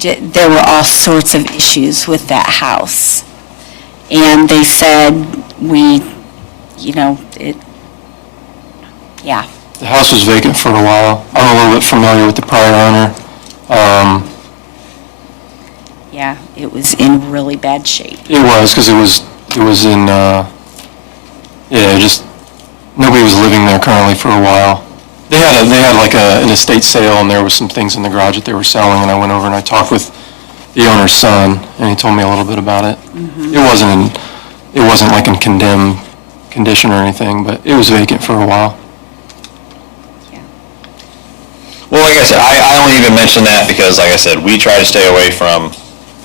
there were all sorts of issues with that house. And they said, The house was vacant for a while. I'm a little bit familiar with the prior owner. Yeah, it was in really bad shape. It was, because it was in, just, nobody was living there currently for a while. They had like an estate sale, and there was some things in the garage that they were selling, and I went over and I talked with the owner's son, and he told me a little bit about it. It wasn't like in condemned condition or anything, but it was vacant for a while. Well, like I said, I only even mention that because, like I said, we try to stay away from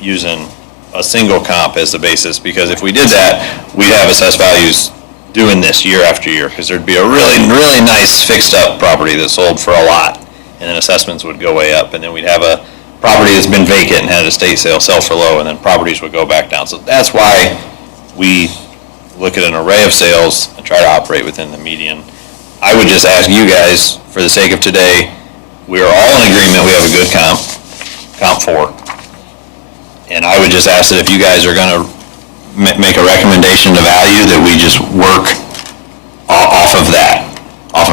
using a single comp as the basis, because if we did that, we'd have assessed values doing this year after year, because there'd be a really, really nice fixed-up property that sold for a lot, and then assessments would go way up, and then we'd have a property that's been vacant and had a estate sale sell for low, and then properties would go back down. So that's why we look at an array of sales and try to operate within the median. I would just ask you guys, for the sake of today, we are all in agreement we have a good comp 4. And I would just ask that if you guys are going to make a recommendation to value, that we just work off of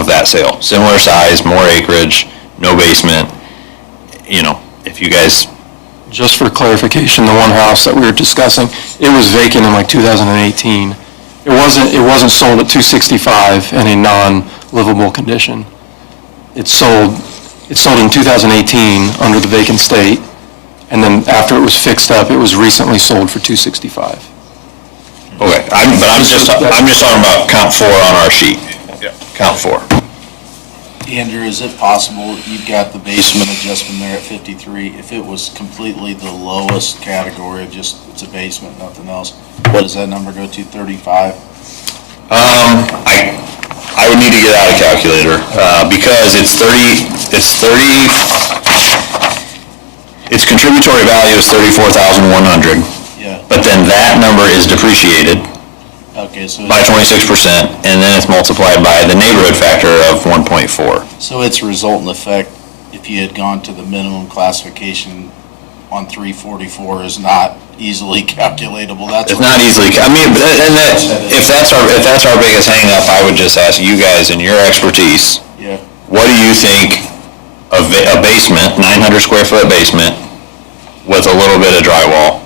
that sale. Similar size, more acreage, no basement. If you guys, Just for clarification, the one house that we were discussing, it was vacant in like 2018. It wasn't sold at 265 in a non-livable condition. It sold in 2018 under the vacant state, and then after it was fixed up, it was recently sold for 265. okay, I'm just talking about comp 4 on our sheet. Comp 4. Andrew, is it possible, you've got the basement adjustment there at 53, if it was completely the lowest category, just, it's a basement, nothing else, what does that number go to, 35? I would need to get out a calculator, because its contributory value is 34,100, Yeah, but then that number is depreciated okay, so, by 26%, and then it's multiplied by the neighborhood factor of 1.4. so its resultant effect, if you had gone to the minimum classification on 344 is not easily calculatable, that's. It's what- not easily, if that's our biggest hangup, I would just ask you guys in your expertise, Yeah, what do you think a basement, 900 square foot basement with a little bit of drywall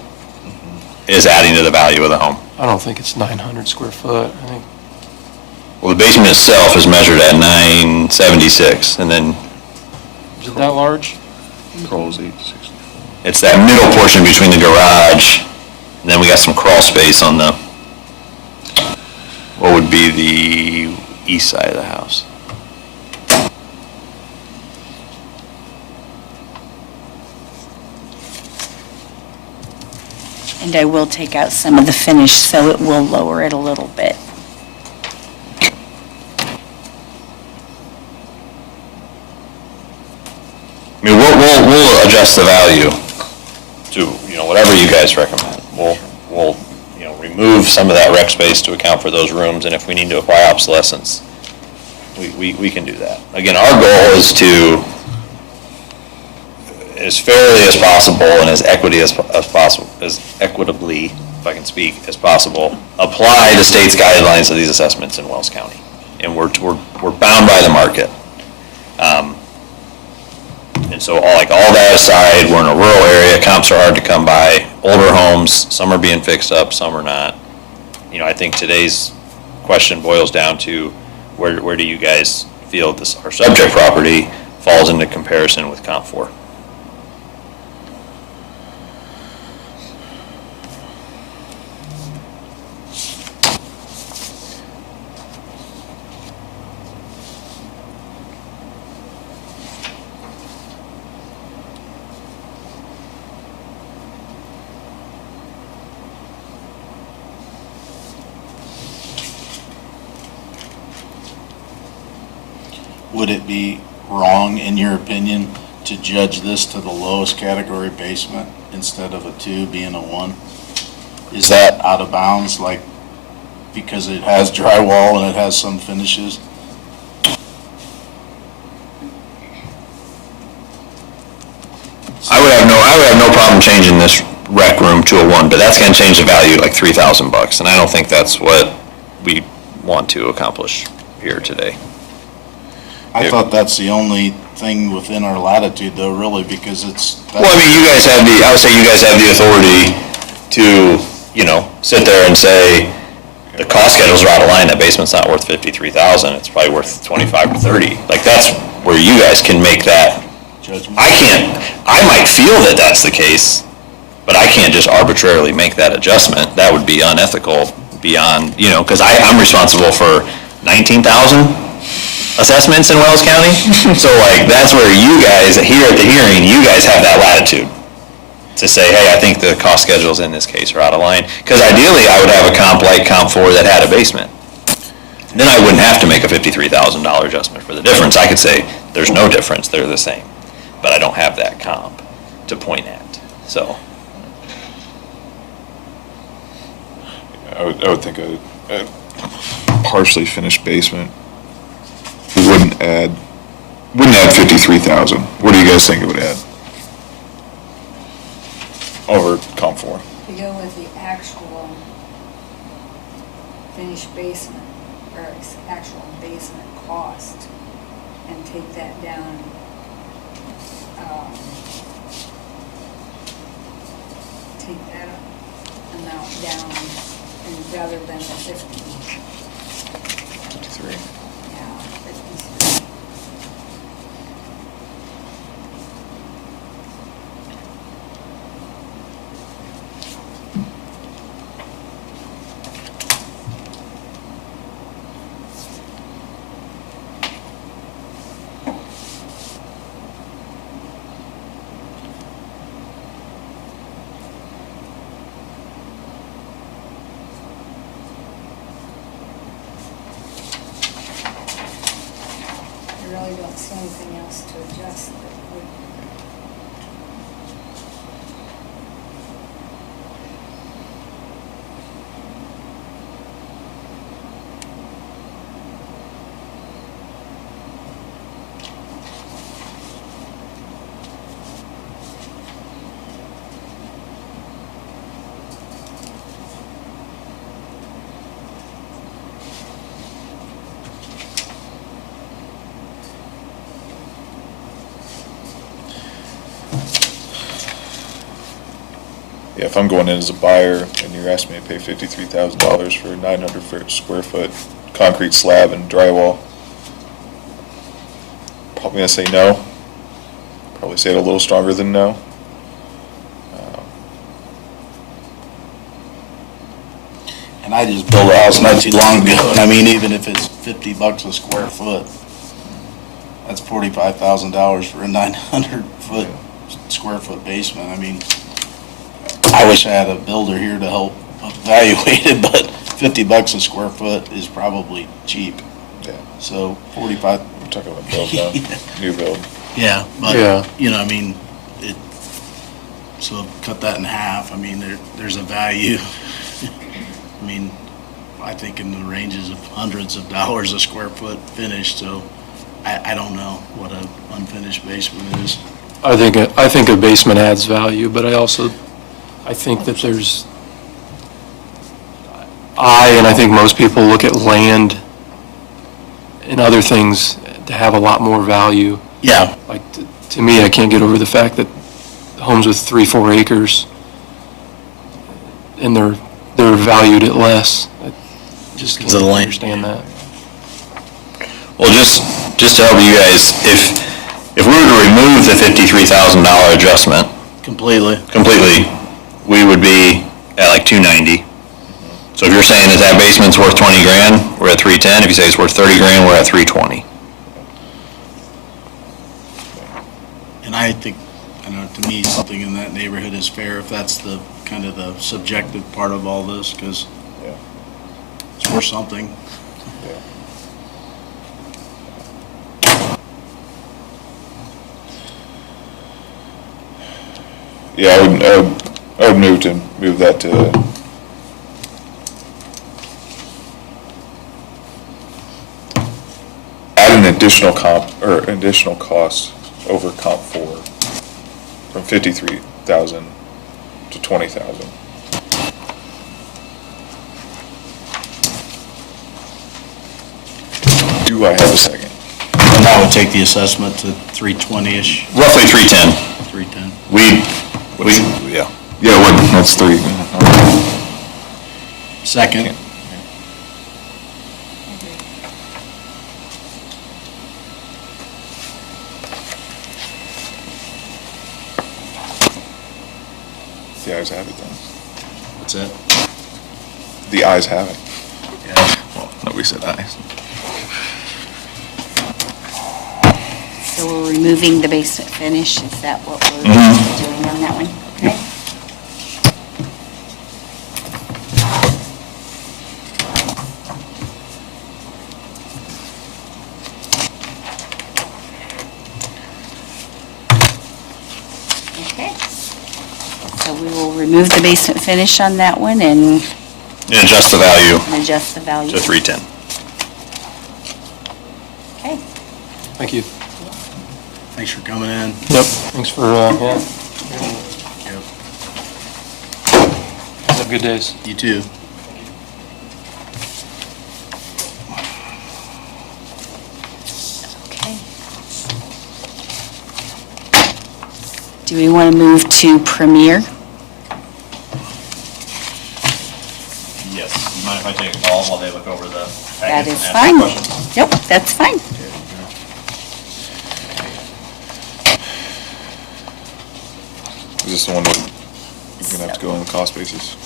is adding to the value of the home? I don't think it's 900 square foot. I think Well, the basement itself is measured at 976, and then is it that large? Crawls 860. it's that middle portion between the garage, and then we got some crawl space on the, what would be the east side of the house. And I will take out some of the finish, so it will lower it a little bit. I mean, we'll adjust the value to, whatever you guys recommend. We'll remove some of that rec space to account for those rooms, and if we need to apply obsolescence, we can do that. Again, our goal is to, as fairly as possible and as equitably, if I can speak, as possible, apply the state's guidelines of these assessments in Wells County. And we're bound by the market. And so, all that aside, we're in a rural area, comps are hard to come by, older homes, some are being fixed up, some are not. I think today's question boils down to, where do you guys feel our subject property falls into comparison with comp 4? would it be wrong, in your opinion, to judge this to the lowest category basement instead of a 2 being a 1? Is that out of bounds, because it has drywall and it has some finishes? I would have no problem changing this rec room to a 1, but that's gonna change the value like $3,000, and I don't think that's what we want to accomplish here today. I thought that's the only thing within our latitude though, really, because it's. Well, I mean, I would say you guys have the authority to, sit there and say, the cost schedules are out of line, that basement's not worth 53,000, it's probably worth 25 or 30. Like, that's where you guys can make that. Judgment. I might feel that that's the case, but I can't just arbitrarily make that adjustment. That would be unethical beyond, because I'm responsible for 19,000 assessments in Wells County. So like, that's where you guys, here at the hearing, you guys have that latitude to say, hey, I think the cost schedules in this case are out of line. Because ideally, I would have a comp like Comp 4 that had a basement. Then I wouldn't have to make a $53,000 adjustment for the difference. I could say, there's no difference, they're the same. But I don't have that comp to point at, so. I would think a partially finished basement wouldn't add 53,000. What do you guys think it would add? Over Comp 4. To go with the actual finished basement, or actual basement cost, and take that down, take that amount down, and rather than the 50. 53. Yeah, 53. I really don't see anything else to adjust that would. Yeah, if I'm going in as a buyer and you're asking me to pay $53,000 for a 900 square foot concrete slab and drywall, probably gonna say no. Probably say it a little stronger than no. And I just built a house not too long ago, and I mean, even if it's $50 a square foot, that's $45,000 for a 900 square foot basement. I mean, I wish I had a builder here to help evaluate it, but $50 a square foot is probably cheap. Yeah, So 45. we're talking about build now, new build. Yeah, Yeah. but, I mean, so cut that in half, I mean, there's a value. I mean, I think in the ranges of hundreds of dollars a square foot finished, so I don't know what a unfinished basement is. I think a basement adds value, but I think that I think most people look at land and other things to have a lot more value. Yeah. Like, to me, I can't get over the fact that homes with 3-4 acres, and they're valued at less. I just Because of the can't land. understand that. Well, just to help you guys, if we were to remove the $53,000 adjustment completely, we would be at like 290. So if you're saying that basement's worth 20 grand, we're at 310. If you say it's worth 30 grand, we're at 320. And I think, to me, something in that neighborhood is fair if that's the kind of the subjective part of all this, because Yeah. it's worth something. Yeah, I would move that to add an additional additional cost over Comp 4 from 53,000 to 20,000. Do I have a second? And that would That'll take the assessment to 320-ish, Roughly 310. 310. Yeah. Yeah, what, that's 3. Second. The ayes have it then. What's that? The ayes have it. Yeah. Well, nobody said ayes. So we're removing the basement finish, is that what we're doing on that one? Okay. Okay. So we will remove the basement finish on that one and And adjust the value adjust the value. to 310. Okay. Thank you. Thanks for coming in. Yep, thanks for, yeah. Yep. Have good days. You too. Okay. Do we want to move to Premier? Yes. You mind if I take a call while they look over the That packet is and fine. ask questions? Nope, that's fine. Is this the one we're gonna have to go on the cost basis?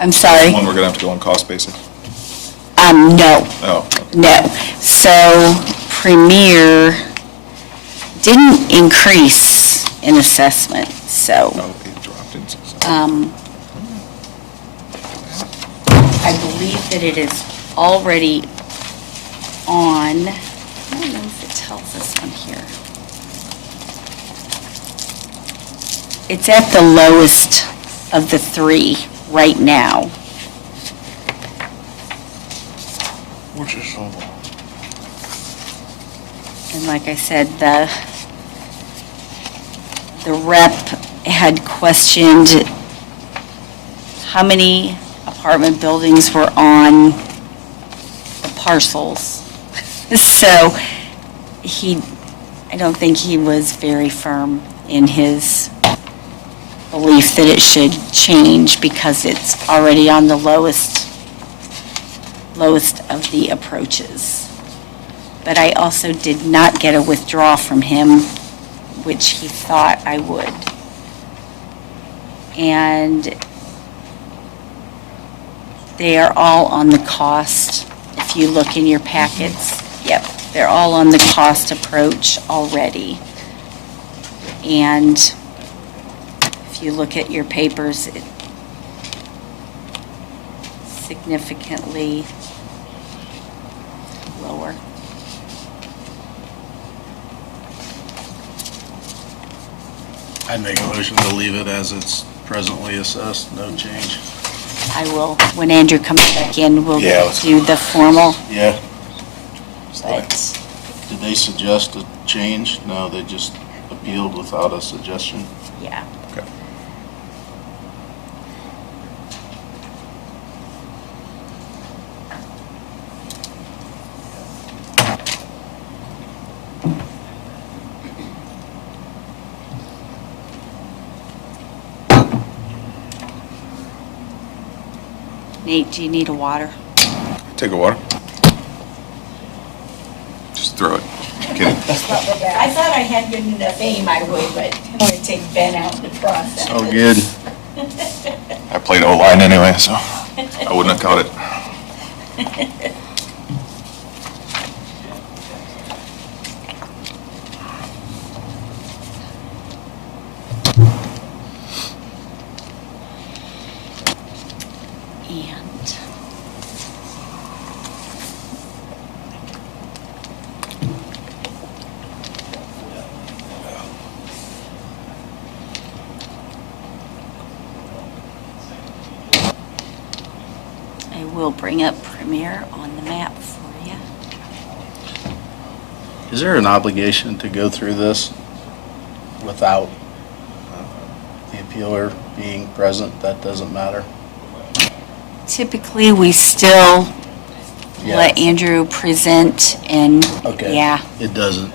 I'm sorry. One we're gonna have to go on cost basis? No, Oh, no. So Premier didn't increase in assessment, so oh, it dropped in. I believe that it is already on, I don't know if it tells us on here. It's at the lowest of the three right now. Which is so. And like I said, the rep had questioned how many apartment buildings were on the parcels. So I don't think he was very firm in his belief that it should change because it's already on the lowest of the approaches. But I also did not get a withdrawal from him, which he thought I would. And they are all on the cost. If you look in your packets, yep, they're all on the cost approach already. And if you look at your papers, it's significantly lower. I'd make a motion to leave it as it's presently assessed, no change. I will, when Andrew comes back in, we'll Yeah, let's- do the formal, Yeah. but Did they suggest a change? No, they just appealed without a suggestion. yeah. Okay. Nate, do you need a water? Take a water. Just throw it. Kidding. I thought I had good enough aim, I would, but I'm going to take Ben out in the process. Oh, good. I played O-line anyway, so I wouldn't have caught it. And I will bring up Premier on the map for you. Is there an obligation to go through this without the appealer being present? That doesn't matter? Typically, we still Yeah. let Andrew present and, Okay. yeah, It doesn't?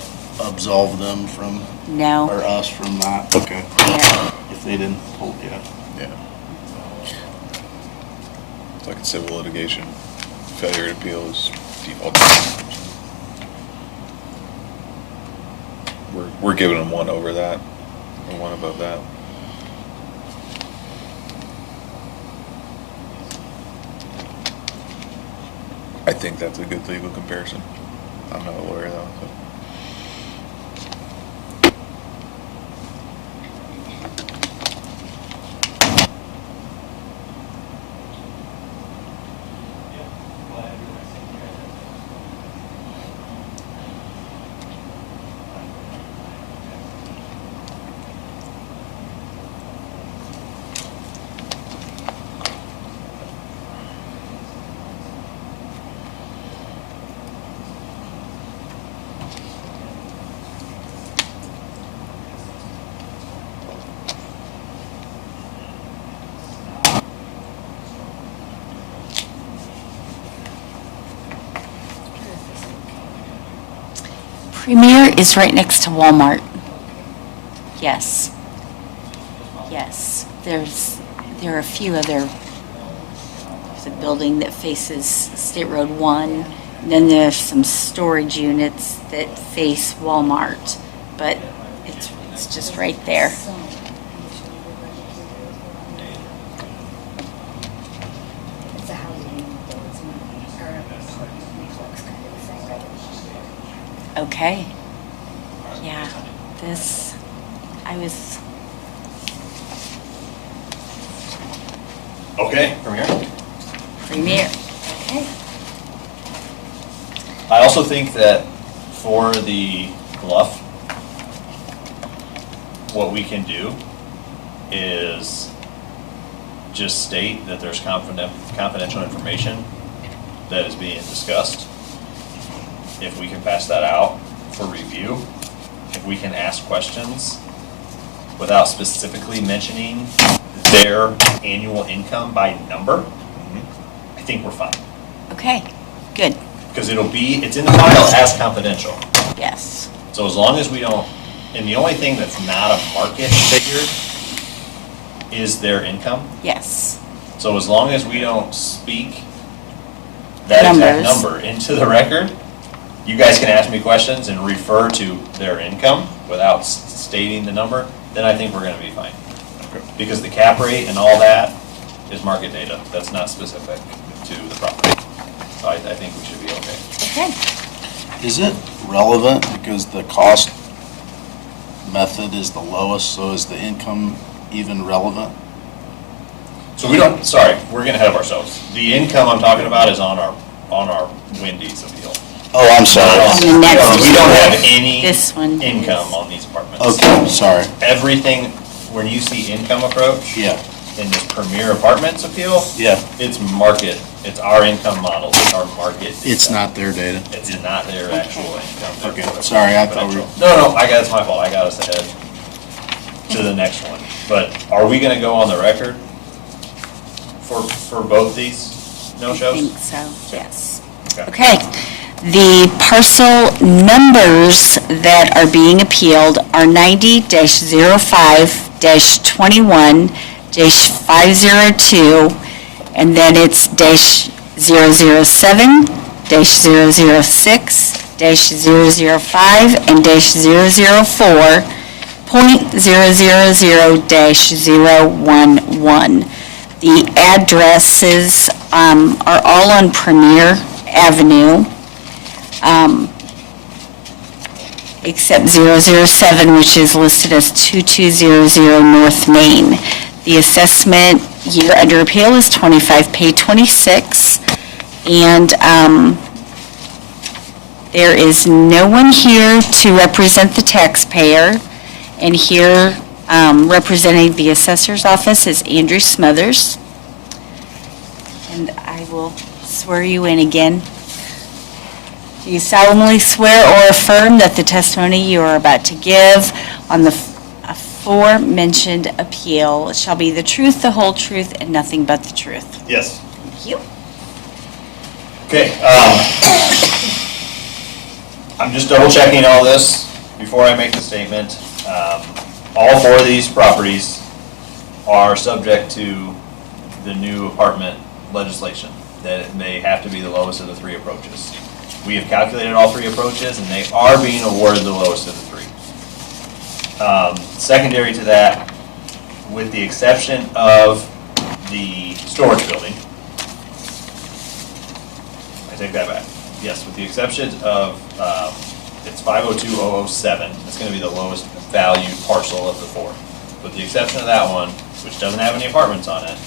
absolve them from, No. or us from that? Okay. Yeah. If they didn't pull, yeah. It's like in civil litigation, failure to appeal is default. We're giving them one over that, or one above that. I think that's a good legal comparison. I'm not a lawyer though, so. Premier is right next to Walmart. Yes. Yes. There are a few other, there's a building that faces State Road 1. And then there's some storage units that face Walmart, but it's just right there. So, it's a housing unit, though, it's not, or an apartment complex kind of thing, right? Okay. Yeah, this, I was, Okay, Premier. Premier. Okay. I also think that for the bluff, what we can do is just state that there's confidential information that is being discussed. If we can pass that out for review, if we can ask questions without specifically mentioning their annual income by number, I think we're fine. Okay, good. Because it's in the file as confidential. Yes. So as long as we don't, and the only thing that's not a market figure is their income. Yes. So as long as we don't speak that exact Numbers. number into the record, you guys can ask me questions and refer to their income without stating the number, then I think we're gonna be fine. Because the cap rate and all that is market data. That's not specific to the property. So I think we should be okay. Okay. Is it relevant because the cost method is the lowest, so is the income even relevant? So we're getting ahead of ourselves. The income I'm talking about is on our Wendy's appeal. Oh, I'm sorry. On the next We don't have any This one. income on these apartments. Okay, sorry. Everything, when you see income approach Yeah, in this Premier Apartments appeal, yeah. it's market, it's our income model, it's our market. It's data. not their data. It's not their actual income. Okay, Their sorry, I thought we potential. No, it's my fault, I got us ahead to the next one. But are we gonna go on the record for both these I no-shows? think so, yes. Okay. The parcel numbers that are being appealed are 90-05-21-502, and then it's -007, -006, -005, and -005.000-011. The addresses are all on Premier Avenue, except 007, which is listed as 2200 North Main. The assessment year under appeal is 25 pay 26, and there is no one here to represent the taxpayer, and here representing the assessor's office is Andrew Smothers. And I will swear you in again. Do you solemnly swear or affirm that the testimony you are about to give on the aforementioned appeal shall be the truth, the whole truth, and nothing but the truth? Yes. Thank you. Okay, I'm just double checking all this. before I make the statement, all four of these properties are subject to the new apartment legislation, that they have to be the lowest of the three approaches. We have calculated all three approaches, and they are being awarded the lowest of the three. Secondary to that, with the exception of the storage building, I take that back. Yes, with the exception of, it's 502007, it's gonna be the lowest valued parcel of the four. With the exception of that one, which doesn't have any apartments on it,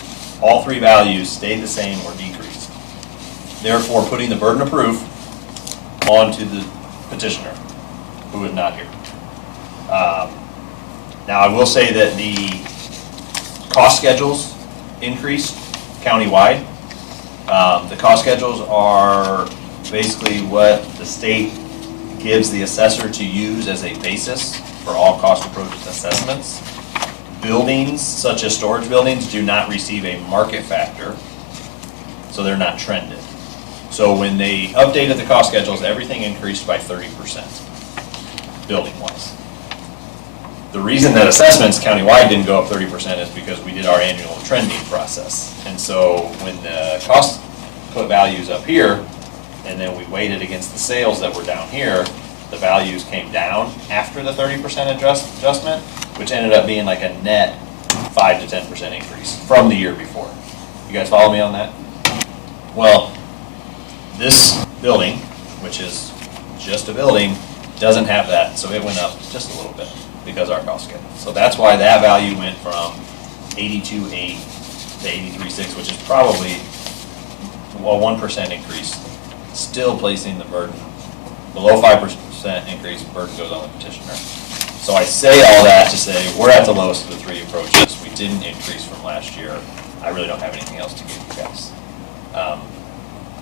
all three values stayed the same or decreased. Therefore, putting the burden of proof onto the petitioner, who is not here. Now, I will say that the cost schedules increased countywide. The cost schedules are basically what the state gives the assessor to use as a basis for all cost approach assessments. Buildings, such as storage buildings, do not receive a market factor, so they're not trended. So when they updated the cost schedules, everything increased by 30%, building-wise. The reason that assessments countywide didn't go up 30% is because we did our annual trending process. And so when the cost put values up here, and then we weighted against the sales that were down here, the values came down after the 30% adjustment, which ended up being like a net 5 to 10% increase from the year before. You guys follow me on that? Well, this building, which is just a building, doesn't have that, so it went up just a little bit because our cost schedule. So that's why that value went from 82.8 to 83.6, which is probably a 1% increase, still placing the burden. Below 5% increase, burden goes on the petitioner. So I say all that to say, we're at the lowest of the three approaches. We didn't increase from last year. I really don't have anything else to give you guys.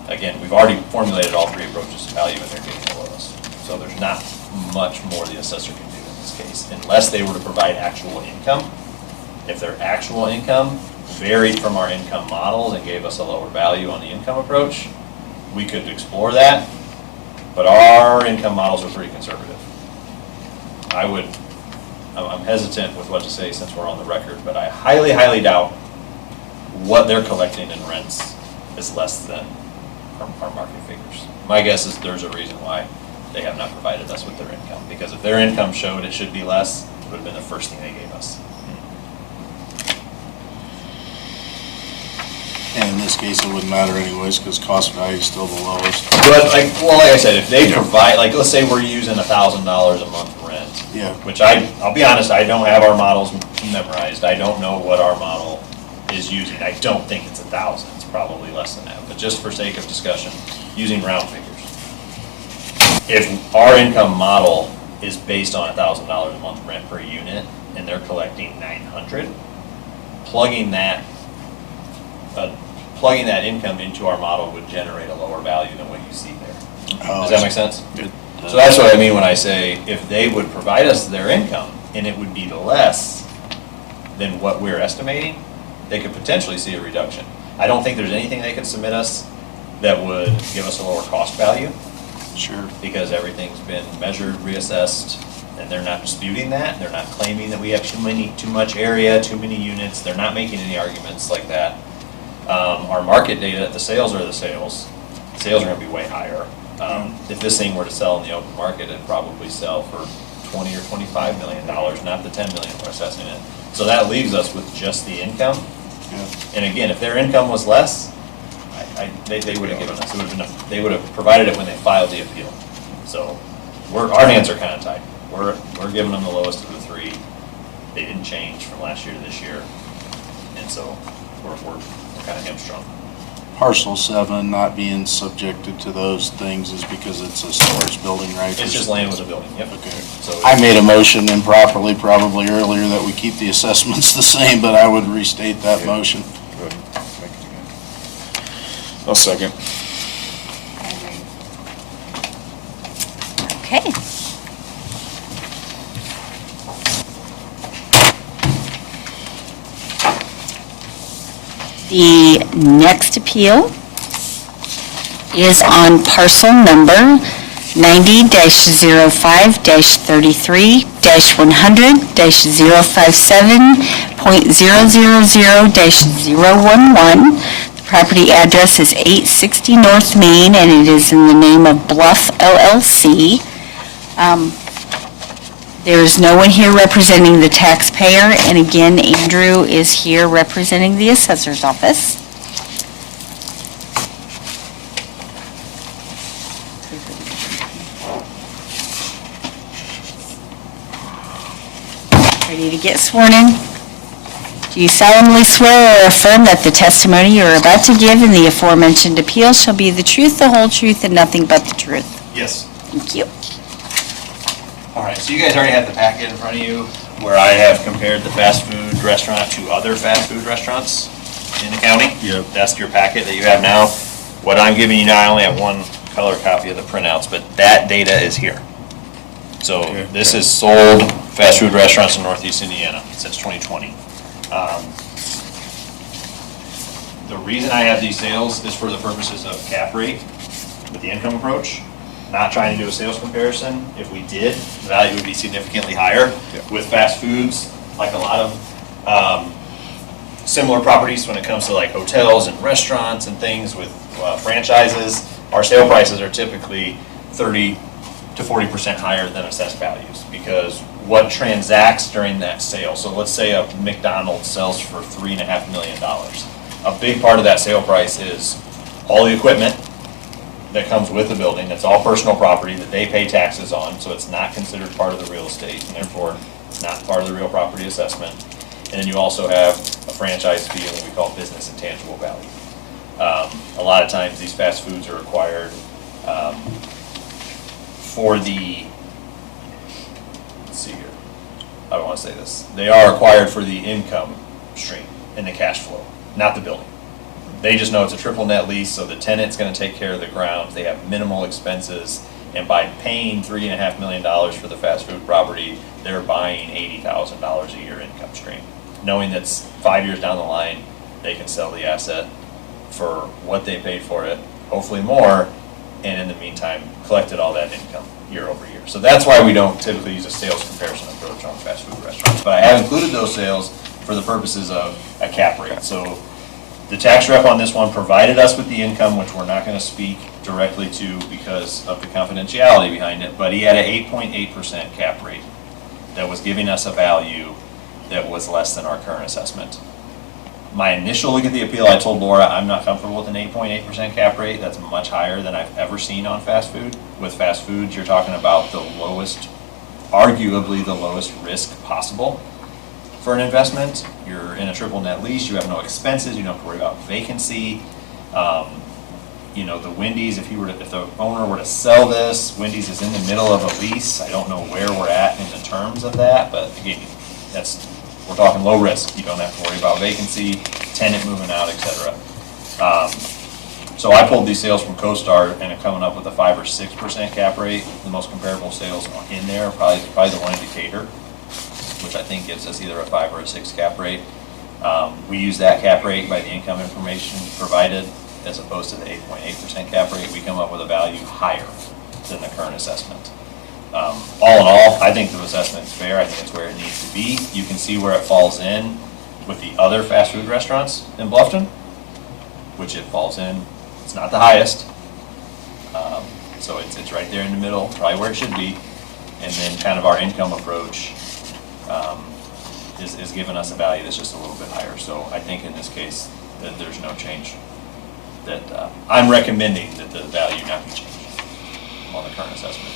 Again, we've already formulated all three approaches to value, and they're getting the lowest. So there's not much more the assessor can do in this case, unless they were to provide actual income. If their actual income varied from our income models and gave us a lower value on the income approach, we could explore that, but our income models are pretty conservative. I'm hesitant with what to say since we're on the record, but I highly, highly doubt what they're collecting in rents is less than our market figures. My guess is there's a reason why they have not provided us with their income, because if their income showed it should be less, it would have been the first thing they gave us. And in this case, it wouldn't matter anyways, because cost value is still the lowest. But like I said, if they provide, like, let's say we're using $1,000 a month rent. Yeah. Which I'll be honest, I don't have our models memorized. I don't know what our model is using. I don't think it's 1,000. It's probably less than that. But just for sake of discussion, using round figures. If our income model is based on $1,000 a month rent per unit, and they're collecting 900, plugging that income into our model would generate a lower value than what you see there. Does that make sense? So that's what I mean when I say, if they would provide us their income, and it would be less than what we're estimating, they could potentially see a reduction. I don't think there's anything they could submit us that would give us a lower cost value. Sure. Because everything's been measured, reassessed, and they're not disputing that. They're not claiming that we have too much area, too many units. They're not making any arguments like that. Our market data, the sales are the sales. Sales are gonna be way higher. If this thing were to sell in the open market, it'd probably sell for $20 or $25 million, not the $10 million we're assessing it. So that leaves us with just the income. Yeah. And again, if their income was less, they would have given us, they would have provided it when they filed the appeal. So our hands are kind of tied. We're giving them the lowest of the three. They didn't change from last year to this year. And so we're kind of hamstrung. Parcel 7 not being subjected to those things is because it's a storage building, right? It's just land with a building, yep. Okay. So I made a motion improperly probably earlier that we keep the assessments the same, but I would restate that motion. Go ahead, make it again. I'll second. Okay. The next appeal is on parcel number 90-05-33-100-057.000-011. The property address is 860 North Main, and it is in the name of Bluff LLC. There is no one here representing the taxpayer, and again, Andrew is here representing the assessor's office. Ready to get sworn in? Do you solemnly swear or affirm that the testimony you are about to give in the aforementioned appeal shall be the truth, the whole truth, and nothing but the truth? Yes. Thank you. All right, so you guys already have the packet in front of you where I have compared the fast food restaurant to other fast food restaurants in the county. Yep. That's your packet that you have now. What I'm giving you now, I only have one color copy of the printouts, but that data is here. So Okay. this is sold fast food restaurants in Northeast Indiana since 2020. The reason I have these sales is for the purposes of cap rate with the income approach, not trying to do a sales comparison. If we did, the value would be significantly higher. With fast foods, like a lot of similar properties when it comes to like hotels and restaurants and things with franchises, our sale prices are typically 30 to 40% higher than assessed values, because what transacts during that sale. So let's say a McDonald's sells for $3.5 million. A big part of that sale price is all the equipment that comes with the building. It's all personal property that they pay taxes on, so it's not considered part of the real estate, and therefore it's not part of the real property assessment. And then you also have a franchise fee and what we call business intangible value. A lot of times these fast foods are acquired for the, let's see here, I don't want to say this. They are acquired for the income stream and the cash flow, not the building. They just know it's a triple net lease, so the tenant's going to take care of the grounds. They have minimal expenses, and by paying $3.5 million for the fast food property, they're buying $80,000 a year income stream, knowing that's 5 years down the line, they can sell the asset for what they paid for it, hopefully more, and in the meantime, collected all that income year over year. So that's why we don't typically use a sales comparison approach on fast food restaurants. But I have included those sales for the purposes of a cap rate. So the tax rep on this one provided us with the income, which we're not going to speak directly to because of the confidentiality behind it, but he had an 8.8% cap rate that was giving us a value that was less than our current assessment. My initial look at the appeal, I told Laura I'm not comfortable with an 8.8% cap rate. That's much higher than I've ever seen on fast food. With fast foods, you're talking about the lowest, arguably the lowest risk possible for an investment. You're in a triple net lease, you have no expenses, you don't have to worry about vacancy. You know, the Wendy's, if the owner were to sell this, Wendy's is in the middle of a lease. I don't know where we're at in the terms of that, but again, we're talking low risk. You don't have to worry about vacancy, tenant moving out, et cetera. So I pulled these sales from CoStar and are coming up with a 5 or 6% cap rate. The most comparable sales in there, probably the one in Decatur, which I think gives us either a 5 or a 6 cap rate. We use that cap rate by the income information provided as opposed to the 8.8% cap rate. We come up with a value higher than the current assessment. All in all, I think the assessment is fair. I think it's where it needs to be. You can see where it falls in with the other fast food restaurants in Bluffton, which it falls in. It's not the highest, so it's right there in the middle, probably where it should be. And then kind of our income approach is giving us a value that's just a little bit higher. So I think in this case that there's no change. That I'm recommending that the value not be changed on the current assessment.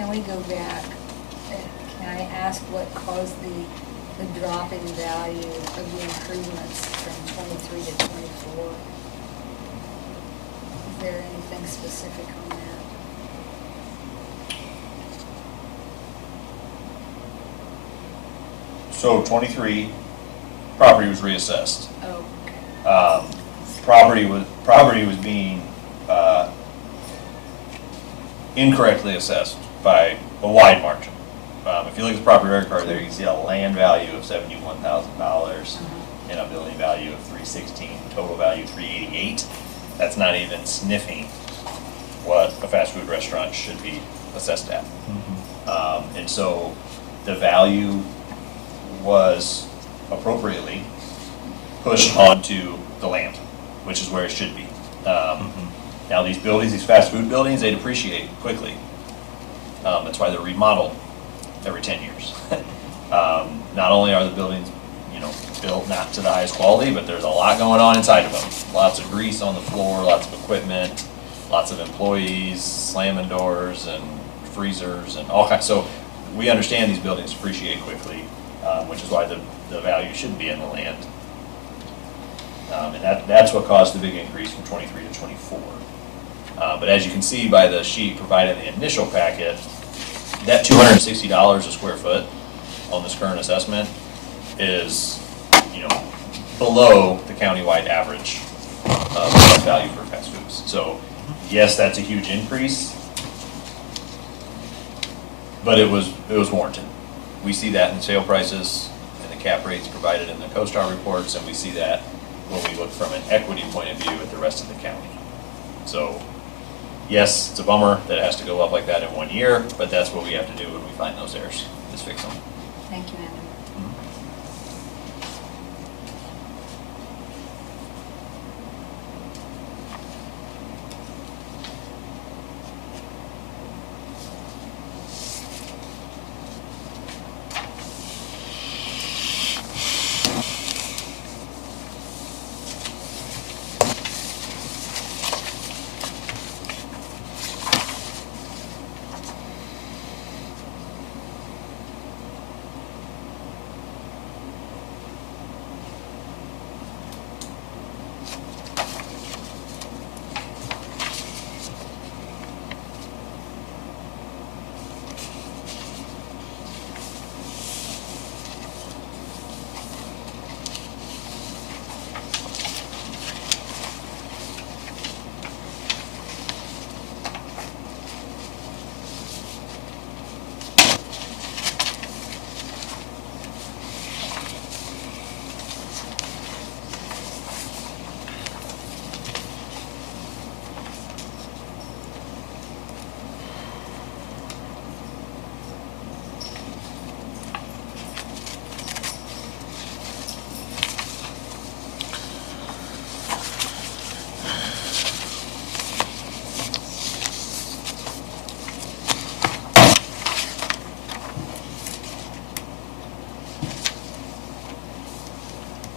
Can we go back? Can I ask what caused the drop in value of the improvements from 23 to 24? Is there anything specific on that? So 23, property was reassessed. Oh, okay. Property was being incorrectly assessed by a wide margin. If you look at the property record card there, you can see a land value of $71,000 and a building value of $316, total value $388. That's not even sniffing what a fast food restaurant should be assessed at. And so the value was appropriately pushed onto the land, which is where it should be. Now these buildings, these fast food buildings, they depreciate quickly. That's why they're remodeled every 10 years. Not only are the buildings, built not to the highest quality, but there's a lot going on inside of them. Lots of grease on the floor, lots of equipment, lots of employees, slamming doors and freezers and all kinds. So we understand these buildings depreciate quickly, which is why the value should be in the land. And that's what caused the big increase from 23 to 24. But as you can see by the sheet provided in the initial packet, that $260 a square foot on this current assessment is, below the countywide average of value for fast foods. So yes, that's a huge increase, but it was warranted. We see that in sale prices and the cap rates provided in the CoStar reports, and we see that when we look from an equity point of view at the rest of the county. So yes, it's a bummer that it has to go up like that in 1 year, but that's what we have to do when we find those errors, is fix them. Thank you, Andrew.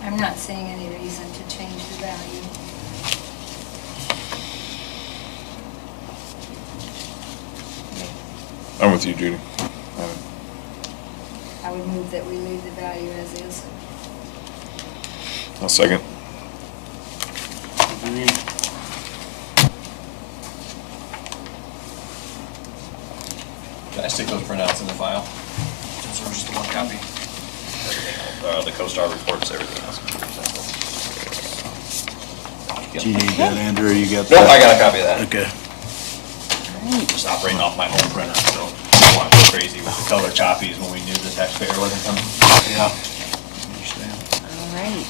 I'm not seeing any reason to change the value. I'm with you, Judy. I would move that we leave the value as is. I'll second. Can I stick those printouts in the file? Since there's just the one copy. The CoStar reports, everything else. Do you need that, Andrew, or you got Nope, that? I got a copy of that. Okay. Just operating off my home printer, so I don't want to go crazy with the color copies when we knew the taxpayer wasn't coming. Yeah. Understand. All right.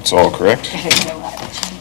It's all correct? I don't know what.